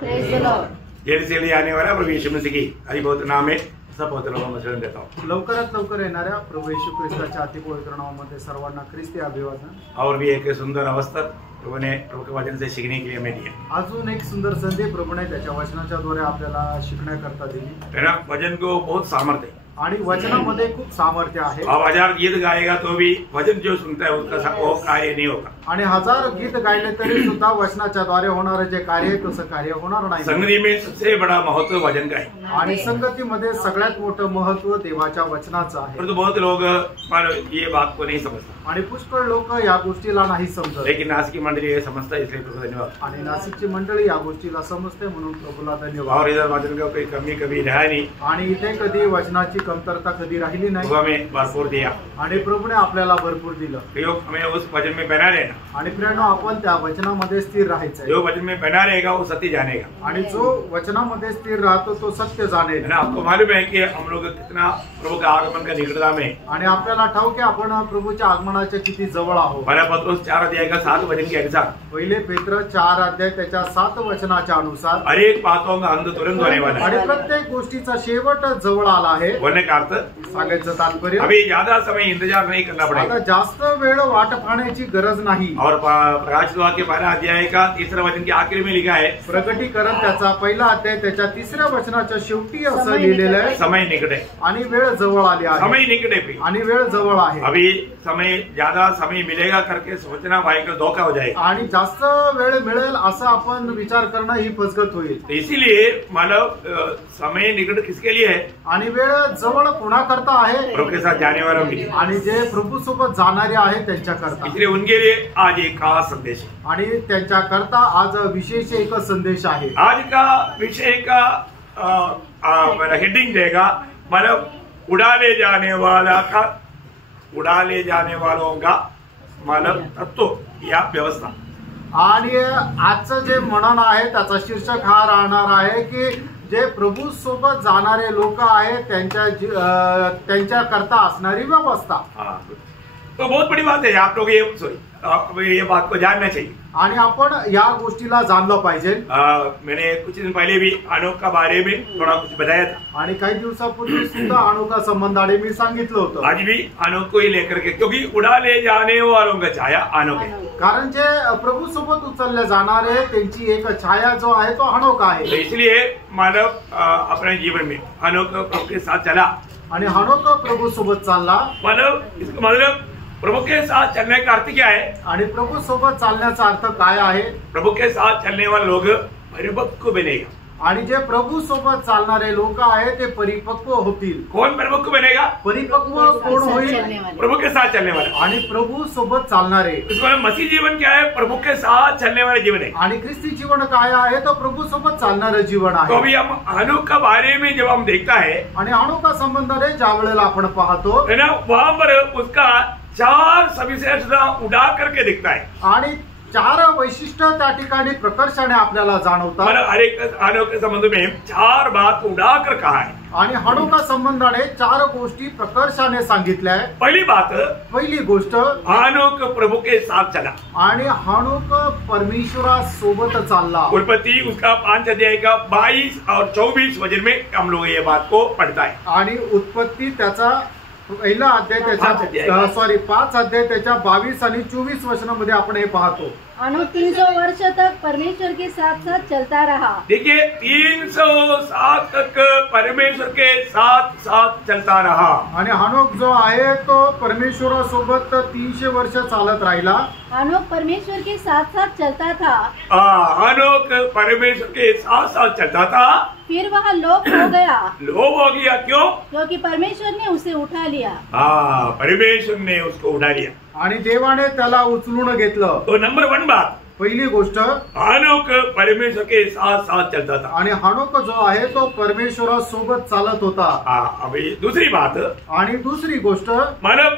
Praise the Lord. जल्द से जल्द आने वाला प्रभु यीशु मसीह की अधिपवित्र नाम में सब पवित्र लोगों में शरण देता हूँ। लवकरात लवकर येणाऱ्या प्रभू येशू ख्रिस्ताच्या अतिपवित्र नावामध्ये सर्वांना ख्रिस्ती अभिवादन। और भी एक सुंदर अवसर प्रभु ने प्रभु के वचन से सीखने के लिए हमें दिया। अजून एक सुंदर संधी प्रभूने त्याच्या वचनाच्या द्वारे आपल्याला शिकण्याकरता दिली। है ना, वचन को बहुत सामर्थ्य है आणि वचनामध्ये खूप सामर्थ्य आहे। अब 1000 गीत गाएगा तो भी वचन जो सुनता है उसका वो कार्य नहीं होगा। आणि 1000 गीत गायले तरी सुद्धा वचनाच्या द्वारे होणारे जे कार्य आहे तसं कार्य होणार नाही। संगति में सबसे बड़ा महत्व वचन का है आणि संगतीमध्ये सगळ्यात मोठं महत्व देवाच्या वचनाचं आहे। परंतु बहुत लोग पर ये बात को नहीं समझते आणि पुष्कळ लोक या गोष्टीला नाही समजत। लेकिन नासिक की मंडली ये समझता है, इसलिए प्रभु धन्यवाद। आणि नाशिकची मंडळी या गोष्टीला समजते म्हणून प्रभूला धन्यवाद। और इधर वचन का कोई कमी कभी रहा नहीं आणि इथे कधी वचनाची कमतरता कधी राहिली नाही। प्रभु हमें भरपूर दिया आणि प्रभूने आपल्याला भरपूर दिलं। जो हमें उस वचन में बना रहना, आणि प्रियानो आपण त्या वचनामध्ये स्थिर राहायचं जो वचन में बना रहेगा वो सत्य जानेगा। आणि जो वचनामध्ये स्थिर राहतो तो सत्य जाणेल। है ना, आपको मालूम है कि हम लोग कितना प्रभु का आगमन का निकटता में, आणि आपल्याला ठाऊक आहे आपण प्रभूच्या आगमनाच्या किती जवळ आहोत। पहला पत्रोस 4 अध्याय का 7 वचन के अनुसार, पहिले पेत्र 4 अध्याय त्याच्या 7 वचनाच्या अनुसार हर एक बातों का अंत तुरंत होने वाला है। आणि प्रत्येक गोष्टीचा शेवट जवळ आला आहे। बोलने का अर्थ, सांगायचं तात्पर्य अभी ज्यादा समय इंतजार नहीं करना आता पड़ेगा। जास्त वेळ वाट पाहण्याची गरज नाही। और प्रकाशित वाक्य 12 अध्याय का 3 वचन के आखिर में लिखा है, प्रकटीकरण त्याचा पहिला अध्याय त्याच्या 3ऱ्या वचनाच्या शेवटी असं लिहिलेलं आहे, समय निकट है, आणि वेळ जवळ आली आहे। समय निकट है। आणि वेळ जवळ आहे। अभी समय ज्यादा समय मिलेगा करके सोचना भाई को धोखा हो जाएगा। आणि जास्त वेळ मिळेल असं आपण विचार करणं ही फसगत होईल। तो इसीलिए मतलब समय निकट किसके लिए है? आणि वेळ जवळ कोणाकरता आहे? प्रभु के साथ जाने वालों के लिए, आणि जे प्रभू सोबत जाणारे आहेत त्यांच्याकरता। इसलिए उनके लिए आज एक खास संदेश है। आणि त्यांच्याकरता आज विशेष एक संदेश आहे। आज का विषय का हेडिंग देगा, मतलब उड़ा ले जाने वालों का मतलब तत्व या व्यवस्था। आणि आजचं जे म्हणणं आहे त्याचा शीर्षक हा राहणार आहे की जे प्रभू सोबत जाणारे लोक आहेत त्यांच्या करता असणारी व्यवस्था। तो बहुत बड़ी बात है, आप लोग ये बात को जानना चाहिए। आणि आपण या गोष्टीला जाणलं पाहिजे। मैंने कुछ दिन पहले भी अनोख का बारे में थोड़ा कुछ बताया था। आणि काही दिवसापूर्वी सुद्धा अनोखा संबंधाने मी सांगितलं होतं। आज भी अनोख को ही लेकर के, क्योंकि उड़ा ले जाने वालों का छाया अनोख है। कारण जे प्रभू सोबत उचलले जाणारे त्यांची एक छाया जो आहे तो अनोखा आहे। तो इसलिए मानव अपने जीवन में अनोख प्रभु के साथ चला, आणि अनोखा प्रभु सोबत चालला। मतलब प्रभु के साथ चलने का अर्थ क्या है? आणि प्रभू सोबत चालण्याचा अर्थ काय आहे? प्रभु के साथ चलने वाले लोग परिपक्व बनेगा। आणि जे प्रभु सोबत चालणारे लोक आहेत ते परिपक्व होतील। कौन परिपक्व बनेगा? परिपक्व कोण होईल? प्रभु के साथ चलने वाला। आणि प्रभु सोबत चालणारे। इसमें मसीह जीवन क्या है? प्रभु के साथ चलने वाले जीवन है। आणि ख्रिस्ती जीवन काय आहे? तो प्रभु सोबत चालणारं जीवन आहे। तो अभी हम अनोख का बारे में जब हम देखता है, आणि अनोखा संबंधाने ज्या वेळेला आपण पाहतो है ना, वहां पर उसका 4 सविशेषता उड़ा करके दिखता है। आणि 4 वैशिष्ट्य त्या ठिकाणी प्रकर्षाने आपल्याला जाणवतात। मतलब हर एक अनोख के संबंध में 4 बात उड़ा कर कहा है। आणि अनोखा संबंधाने 4 गोष्टी प्रकर्षाने सांगितल्या आहेत। पहिली गोष्ट, अनोख प्रभु के साथ चला। आणि अनोख परमेश्वरा सोबत चालला। उत्पत्ति उसका 5 अध्याय का 22 और 24 वचन में हम लोग ये बात को पढ़ता है। आणि उत्पत्ति त्याचा पहिला अध्याय त्याच्या 5 अध्याय त्याच्या 22 आणि 24 वचनामध्ये आपण हे पाहतो। अनोख 300 वर्ष तक परमेश्वर के साथ साथ चलता रहा। देखिए 307 तक परमेश्वर के साथ साथ चलता रहा। आणि अनोख जो आहे तो परमेश्वरासोबत 300 वर्ष चालत राहिला। अनोख परमेश्वर के साथ साथ चलता था। अनोख परमेश्वर के साथ साथ चलता था। फिर वह लोप हो गया। लोप हो गया क्यों? क्योंकि परमेश्वर ने उसे उठा लिया। परमेश्वर ने उसको उठा लिया आणि देवाने त्याला उचलून घेतलं। तो नंबर 1 बात, पहिली गोष्ट, अनोख परमेश्वर के साथ साथ चलता था। आणि अनोख जो आहे तो परमेश्वरासोबत चालत होता। अभी दूसरी बात, आणि दुसरी गोष्ट, मतलब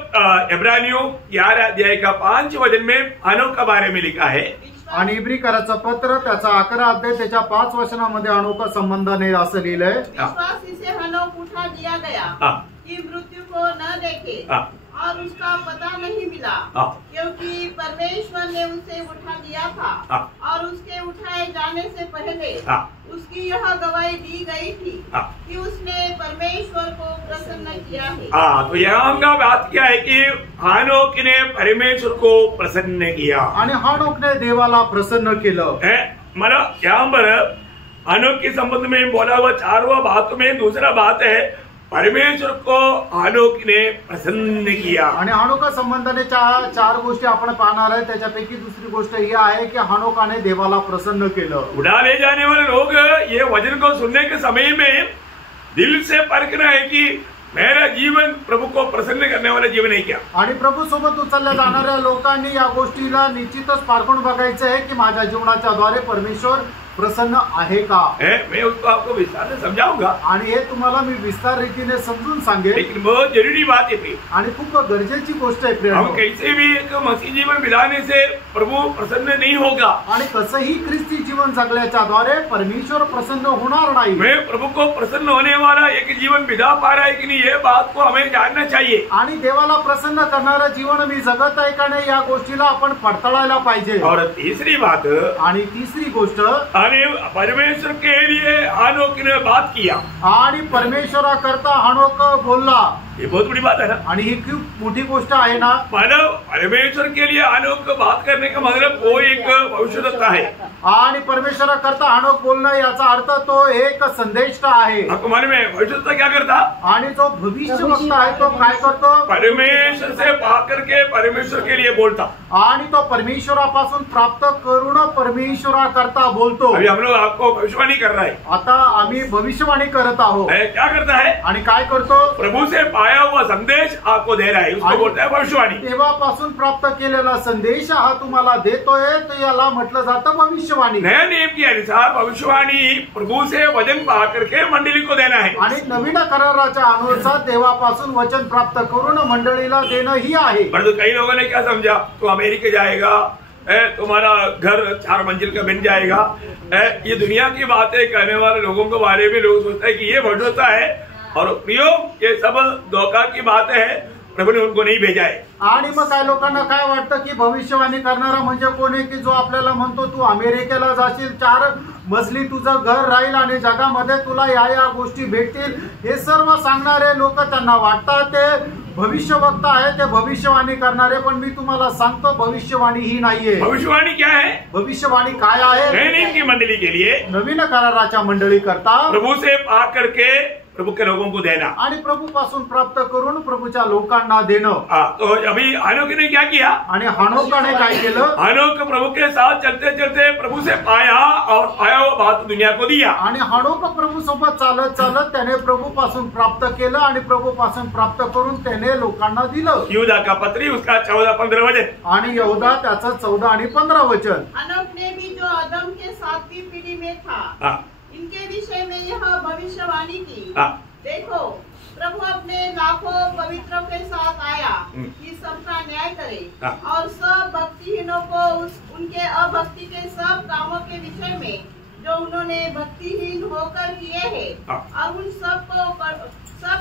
इब्रानियों 11 अध्याय का 5 वचन में अनोख के बारे में लिखा है। आणि इब्रिकराचं पत्र त्याचा 11 अध्याय त्याच्या 5 वचनामध्ये अनोखा संबंधाने असं लिहिलंय, विश्वास इसे अनोख उठा दिया गया कि मृत्यु को न देखे और उसका पता नहीं मिला, क्योंकि परमेश्वर ने उसे उठा लिया था और उसके उठाए जाने से पहले उसकी यह गवाही दी गई थी कि उसने परमेश्वर को प्रसन्न किया है। तो यहाँ का बात क्या है कि हानोक ने परमेश्वर को प्रसन्न किया आणि हानोकने देवाला प्रसन्न केलं। मला यहाँ पर हानोक के संबंध में बोला हुआ 4वां बात में दूसरा बात है परमेश्वर को हानोक ने प्रसन्न किया। आणि हानोका संबंधाने चार गोष्टी आपण पाहणार आहे। त्याच्यापैकी दुसरी गोष्ट ही आहे की हानोकाने देवाला प्रसन्न केलं। उड़ा ले जाने वाले लोग ये वचन को सुनने के समय में दिल से परखना है कि मेरा जीवन प्रभु को प्रसन्न करने वाला जीवन है क्या। आणि प्रभू सोबत उचलल्या जाणाऱ्या लोकांनी या गोष्टीला निश्चितच पारखून बघायचं आहे की माझ्या जीवनाच्या द्वारे परमेश्वर प्रसन्न आहे का। मैं उसको आपको विस्तार से समझाऊंगा आणि हे तुम्हाला मी विस्तार रीतीने समजून सांगेन। लेकिन बहुत जरूरी बात है आणि खूप गरजेची गोष्ट आहे प्रिय। हम कैसे भी एक मसीह जीवन बिताने से प्रभु प्रसन्न नहीं होगा आणि कसंही ख्रिस्ती जीवन जगल्याच्या द्वारे परमेश्वर प्रसन्न होणार नाही। मैं प्रभु को प्रसन्न होने वाला एक जीवन बिता पा रहा है कि नहीं, ये बात को हमें जानना चाहिए। आणि देवाला प्रसन्न करणारं जीवन मी जगत आहे का नाही या गोष्टीला आपण पडताळायला पाहिजे। और तीसरी बात आणि तिसरी गोष्ट आणि परमेश्वर के लिए हानोक ने बात किया आणि परमेश्वरा करता हानोक बोलला। ये बहुत बड़ी बात है ना, आणि ही खूप मोठी गोष्ट आहे ना। मानव परमेश्वर के लिए हानोक बात करने का मतलब वो एक भविष्यवक्ता है आणि परमेश्वरा करता हानोक बोलणं याचा अर्थ तो एक संदेष्टा आहे। आपको मालूम है भविष्यवक्ता क्या करता? आणि जो भविष्यवक्ता आहे तो काय करतो? परमेश्वर से पा करके परमेश्वर के लिए बोलता आणि तो परमेश्वरापासून प्राप्त करून परमेश्वरा करता बोलतो। अभी हम लोग आपको भविष्यवाणी कर रहा है, आता आम्ही भविष्यवाणी करत आहोत। क्या करता है? आणि काय करतो? प्रभु से पाया हुआ संदेश आपको दे रहा है, उसको बोलता है भविष्यवाणी। देवापासून प्राप्त केलेला संदेश हा तुम्हाला देतोय तो याला म्हटलं जातं भविष्यवाणी। नया नियम के अनुसार भविष्यवाणी प्रभु से वचन पा करके मंडली को देना है। आणि नवीन कराराच्या अनुसार देवापासून वचन प्राप्त करून मंडळीला देणं ही आहे। परंतु कई लोगों ने क्या समझा, तो अमेरिका जाएगा, तुम्हारा घर 4 मंजिल का बन जाएगा, ये दुनिया की बातें कहने वाले लोगों के बारे में लोग सोचते हैं कि ये भविष्यवक्ता है। और प्रियो, ये सब धोखा की बातें है, प्रभु ने उनको नहीं भेजा है। आणि मग काय लोकांना काय वाटतं की भविष्यवाणी करणारा म्हणजे कोण आहे की जो आपल्याला म्हणतो तू अमेरिकेला जाशील, 4 मजली तुझं घर राहील आणि जगामध्ये तुला या गोष्टी भेटतील, हे सर्व सांगणारे लोक त्यांना वाटतात ते भविष्यवक्ता आहे, ते भविष्यवाणी करणारे। पण मी तुम्हाला सांगतो भविष्यवाणी ही नाहीये। भविष्यवाणी क्या है? भविष्यवाणी काय आहे? नए नियम की मंडली के लिए नवीन कराराच्या मंडळी करता प्रभु से पा करके प्रभु के लोगों को देना आणि प्रभु पासून प्राप्त करून प्रभुच्या लोकांना देणं। तो अभी हानोक ने क्या किया? आणि हानोकाने काय केलं? हानोक प्रभु के साथ चलते चलते प्रभु से पाया और पाया हुआ बात दुनिया को दिया। आणि हानोक प्रभु सोबत चालत चालत त्याने प्रभु पासून प्राप्त केलं आणि प्रभु पासून प्राप्त करून त्याने लोकांना दिलं। यहूदा का पत्री उसका 14-15 वचन आणि यहूदा त्याचं 14 आणि 15 वचन। हानोक ने भी जो आदम के 7वीं पीढ़ी में था, इनके विषय में यह भविष्यवाणी की, देखो प्रभु अपने लाखों पवित्रों के साथ आया कि सबका न्याय करे और सब भक्तिहीनों को उनके अभक्ति के सब कामों के विषय में जो उन्होंने भक्तिहीन होकर किए हैं और उन सब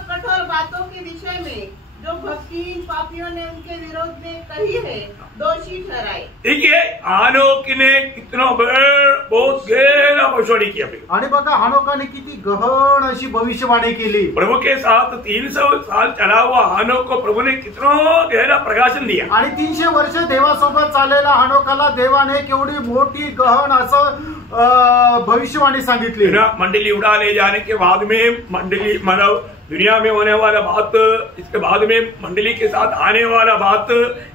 कठोर बातों के विषय में जो भक्तिहीन पापियों ने उनके विरोध में कही है, दोषी ठहराए। देखिए हानोक ने कितना बहुत गहरा भविष्यवाणी किया। आणि बघा हानोकाने किती गहन अशी भविष्यवाणी केली। प्रभु के साथ 300 साल चला हुआ हानोक को प्रभु ने कितना गहरा प्रकाशन दिया। आणि 300 वर्ष देवासोबत चाललेला हानोकाला देवाने केवढी मोठी गहन असं भविष्यवाणी सांगितली। मंडली उड़ा ले जाने के बाद में मंडली मानव दुनिया में होने वाला बात, इसके बाद में मंडली के साथ आने वाला बात,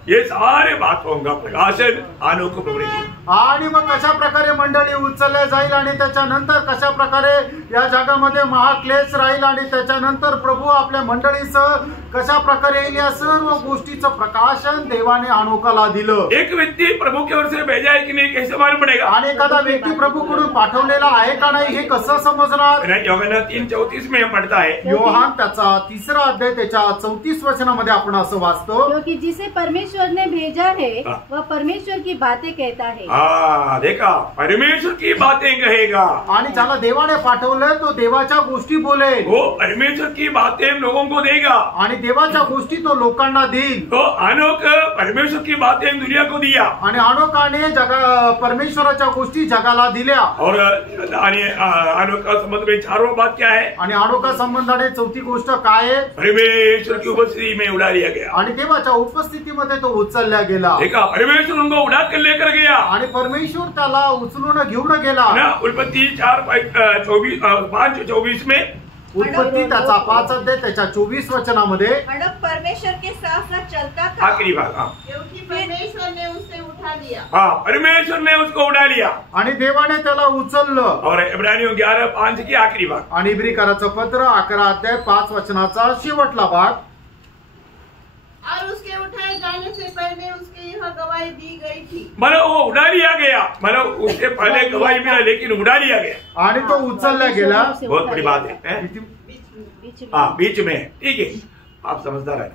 ये सारे बातों का प्रकाशन हानोक को प्रभु ने दिया। आणि मग कशा प्रकारे मंडळी उचलल्या जाईल आणि त्याच्यानंतर कशा प्रकारे या जगामध्ये महाक्लेश राहील आणि त्याच्यानंतर प्रभू आपल्या मंडळीसह कशा प्रकारे येईल या सर्व गोष्टीचं प्रकाशन देवाने हानोकाला दिलं। एक व्यक्ती प्रभु की ओर से भेजा है कि नहीं, कैसे मालूम पड़ेगा? आणि एखादा व्यक्ती प्रभूकडून पाठवलेला आहे का नाही हे कसं समजणार? यूहन्ना 3:34 में पढ़ता है, योहान वृत्तांत त्याचा 3रा अध्याय त्याच्या 34 वचनामध्ये आपण असं वाचतो, क्योंकि जिसे परमेश्वर ने भेजा है वह परमेश्वर की बातें कहता है। देखा, परमेश्वर की बातें कहेगा। आणि ज्याला देवाने पाठवलंय तो देवाच्या गोष्टी बोलेल, वो परमेश्वर की बातें लोगों को देगा आणि देवाच्या गोष्टी तो लोकांना देईल। तो अनोख परमेश्वर की बातें दुनिया को दिया आणि अनोखाने परमेश्वराच्या गोष्टी जगाला दिल्या। और अनोखा संबंध में 4वां बात क्या है? आणि अनोखा संबंधाने 4थी गोष्ट काय आहे? परमेश्वर की उपस्थिति में उड़ा लिया गया। आणि देवाच्या उपस्थितीमध्ये तो उचलला गेला। देखा, परमेश्वर उनको उड़ा कर लेकर गया आणि परमेश्वर त्याला उचलून घेऊन गेला। उत्पत्ति 5:24 में, उत्पत्ति त्याचा 5 अध्याय त्याच्या 24 वचनामध्ये, हनोक परमेश्वर के साथ साथ चलता था, आखिरी बात, क्योंकि परमेश्वर ने उसे उठा लिया। परमेश्वर ने उसको उड़ा लिया आणि देवाने त्याला उचललं। और इब्रानियों 11:5 की आखिरी बात, आणि इब्रिकराचं पत्र 11 अध्याय 5 वचनाचा शेवटला भाग, और उसके उठाए जाने से पहले उसकी यह गवाही दी गई थी। मतलब वो उड़ा लिया गया, मतलब उससे पहले गवाही मिला लेकिन उड़ा लिया गया। आणि तो उचलला गेला। बहुत बड़ी बात है, बीच में, ठीक है, आप समझदार है।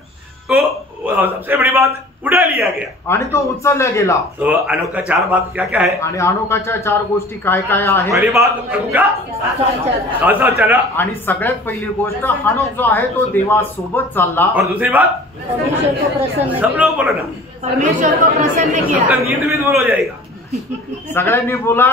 तो सबसे बड़ी बात, उड़ा लिया गया आणि तो उचलला गेला। तो अनोखा 4 बात क्या क्या है? आणि अनोखाच्या 4 गोष्टी काय काय आहेत? पहली बात, प्रभु का साथ चला, आणि सगळ्यात पहिली गोष्ट, हनोक जो आहे तो देवासोबत चालला। और दूसरी बात, परमेश्वर को प्रसन्न सब लोग बोलो ना, परमेश्वर को प्रसन्न किया। नींद भी दूर हो जाएगा। सगळ्यांनी बोला,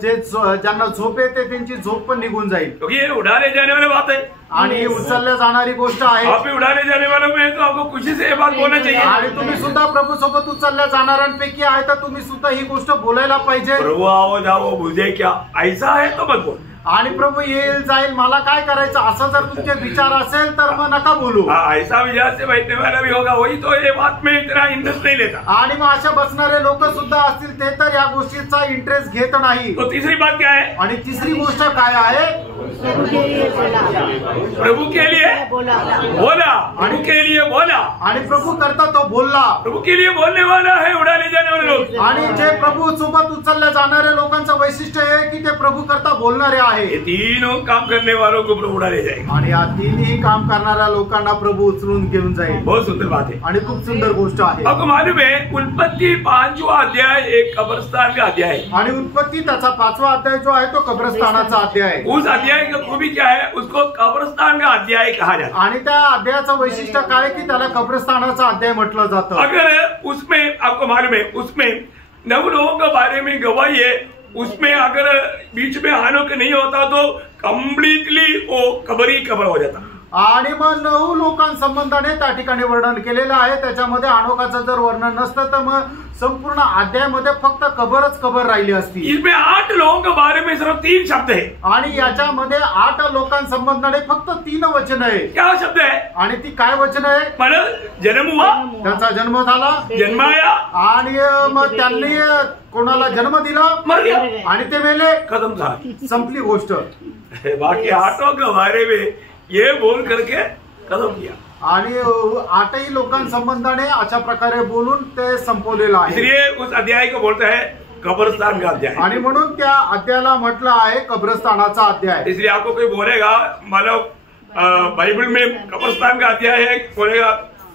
ज्यांना झोप येते त्यांची झोप पण निघून जाईल। क्योंकि ये उड़ाने जाने वाली बात है आणि उचलल्या जाणारी गोष्ट आहे। आप भी उड़ाने जाने वालों में तो आपको खुशी से ये बात बोलना चाहिए। आणि तुम्ही सुद्धा प्रभू सोबत उचलल्या जाणाऱ्यांपैकी आहे तर तुम्ही सुद्धा ही गोष्ट बोलायला पाहिजे। प्रभु आओ जाओ मुझे क्या ऐसा है तो मत बोल। आणि प्रभू येईल जाईल मला काय करायचं असं जर तुमचे विचार असेल तर मग नका बोलू। ऐसा विचार से बैठने वाला भी होगा, वही तो ये बात में इतना इंटरेस्ट नहीं लेता। आणि मग अशा बसणारे लोक सुद्धा असतील ते तर या गोष्टीचा इंटरेस्ट घेत नाही। तो तीसरी बात क्या है? आणि तिसरी गोष्ट काय आहे? प्रभु के लिए बोला, प्रभु के लिए बोला, प्रभु के लिए बोला, आणि प्रभु करता तो बोलला। प्रभु के लिए बोलने वाला है उड़ाने जाने वाले लोग। आणि जे प्रभु सोबत उचलल्या जाणाऱ्या लोकांचं वैशिष्ट्य आहे की ते प्रभु करता बोलणारे आहे। ये तीनों काम करने वालों को प्रभु उड़ा ले जाएगा। आणि या तिन्ही काम करणाऱ्या लोकांना प्रभु उचलून घेऊन जाईल। बहुत सुंदर बात है आणि खूप सुंदर गोष्ट आहे। आपको मालूम है, उत्पत्ति 5वां अध्याय एक कब्रिस्तान का अध्याय है। आणि उत्पत्ति त्याचा 5वां अध्याय जो आहे तो कब्रिस्तानाचा अध्याय आहे। उस अध्याय की खूबी क्या है? उसको कब्रिस्तान का अध्याय कहा जाता है। आणि त्या अध्यायाचं वैशिष्ट्य काय की त्याला कब्रिस्तानाचा अध्याय म्हटलं जातं। अगर उसमें आपको मालूम है, उसमें 9 लोगों के बारे में गवाही है, उसमें अगर बीच में हनोक नहीं होता तो कम्प्लीटली वो कबर ही कबर हो जाता। आणि मग 9 लोकांसंबंधाने त्या ठिकाणी वर्णन केलेलं आहे। त्याच्यामध्ये अनोखाचं जर वर्णन नसतं तर मग संपूर्ण अध्यायामध्ये फक्त कबरच कबर राहिली असती। इसमें 8 लोगों के बारे में सिर्फ 3 शब्द है। आणि याच्यामध्ये 8 लोकांसंबंधाने फक्त 3 वचन आहे। क्या शब्द है? आणि ती काय वचन आहे? मतलब जन्म हुआ, त्याचा जन्म झाला, जन्माया, आणि मग त्यांनी कोणाला जन्म दिला, मर गया, आणि ते मेले, खत्म था, संपली गोष्ट। बाकी 8 के बारे में ये बोल करके खत्म किया। आणि 8ही लोकांसंबंधाने अशा प्रकारे बोलून ते संपवलेलं आहे। इसलिए उस अध्याय को बोलता है कब्रिस्तान का अध्याय। आणि म्हणून त्या अध्यायाला म्हटलं आहे कब्रिस्तानाचा अध्याय। इसलिए आपको कोई बोलेगा, मतलब बाइबल में कब्रिस्तान का अध्याय है, बोलेगा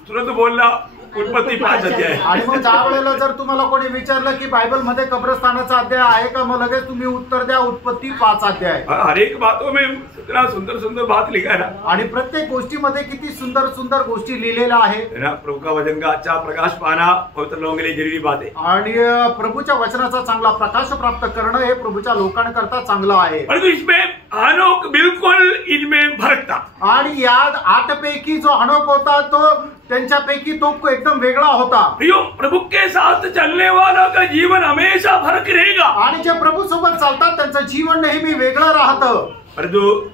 तुरंत बोलना उत्पत्ति 5 अध्याय। आणि मग ज्या वेळेला जर तुम्हाला कोणी विचारलं की बायबल मध्ये कब्रिस्तानाचा अध्याय आहे का, मग लगेच तुम्ही उत्तर द्या उत्पत्ति 5 अध्याय। हर एक बातों में इतना सुंदर सुंदर बात लिखा है ना, आणि प्रत्येक गोष्टीमध्ये किती सुंदर सुंदर गोष्टी लिहिलेल्या आहे ना। प्रभु का वचन का अच्छा प्रकाश पाना पवित्र लोगों के लिए जरूरी बात है। आणि प्रभूच्या वचनाचा चांगला प्रकाश प्राप्त करणं हे प्रभूच्या लोकांकरता चांगलं आहे। परंतु इसमें हनोक बिल्कुल इनमें भरकता। आणि या 8 पैकी जो हनोक होता तो त्यांच्यापैकी तो एकदम वेगळा होता। प्रभु के साथ चलने वाला का जीवन हमेशा फर्क रहेगा। आणि जे प्रभु सोबत चालतात त्यांचं जीवन नेहमी वेगळं राहतं। परंतु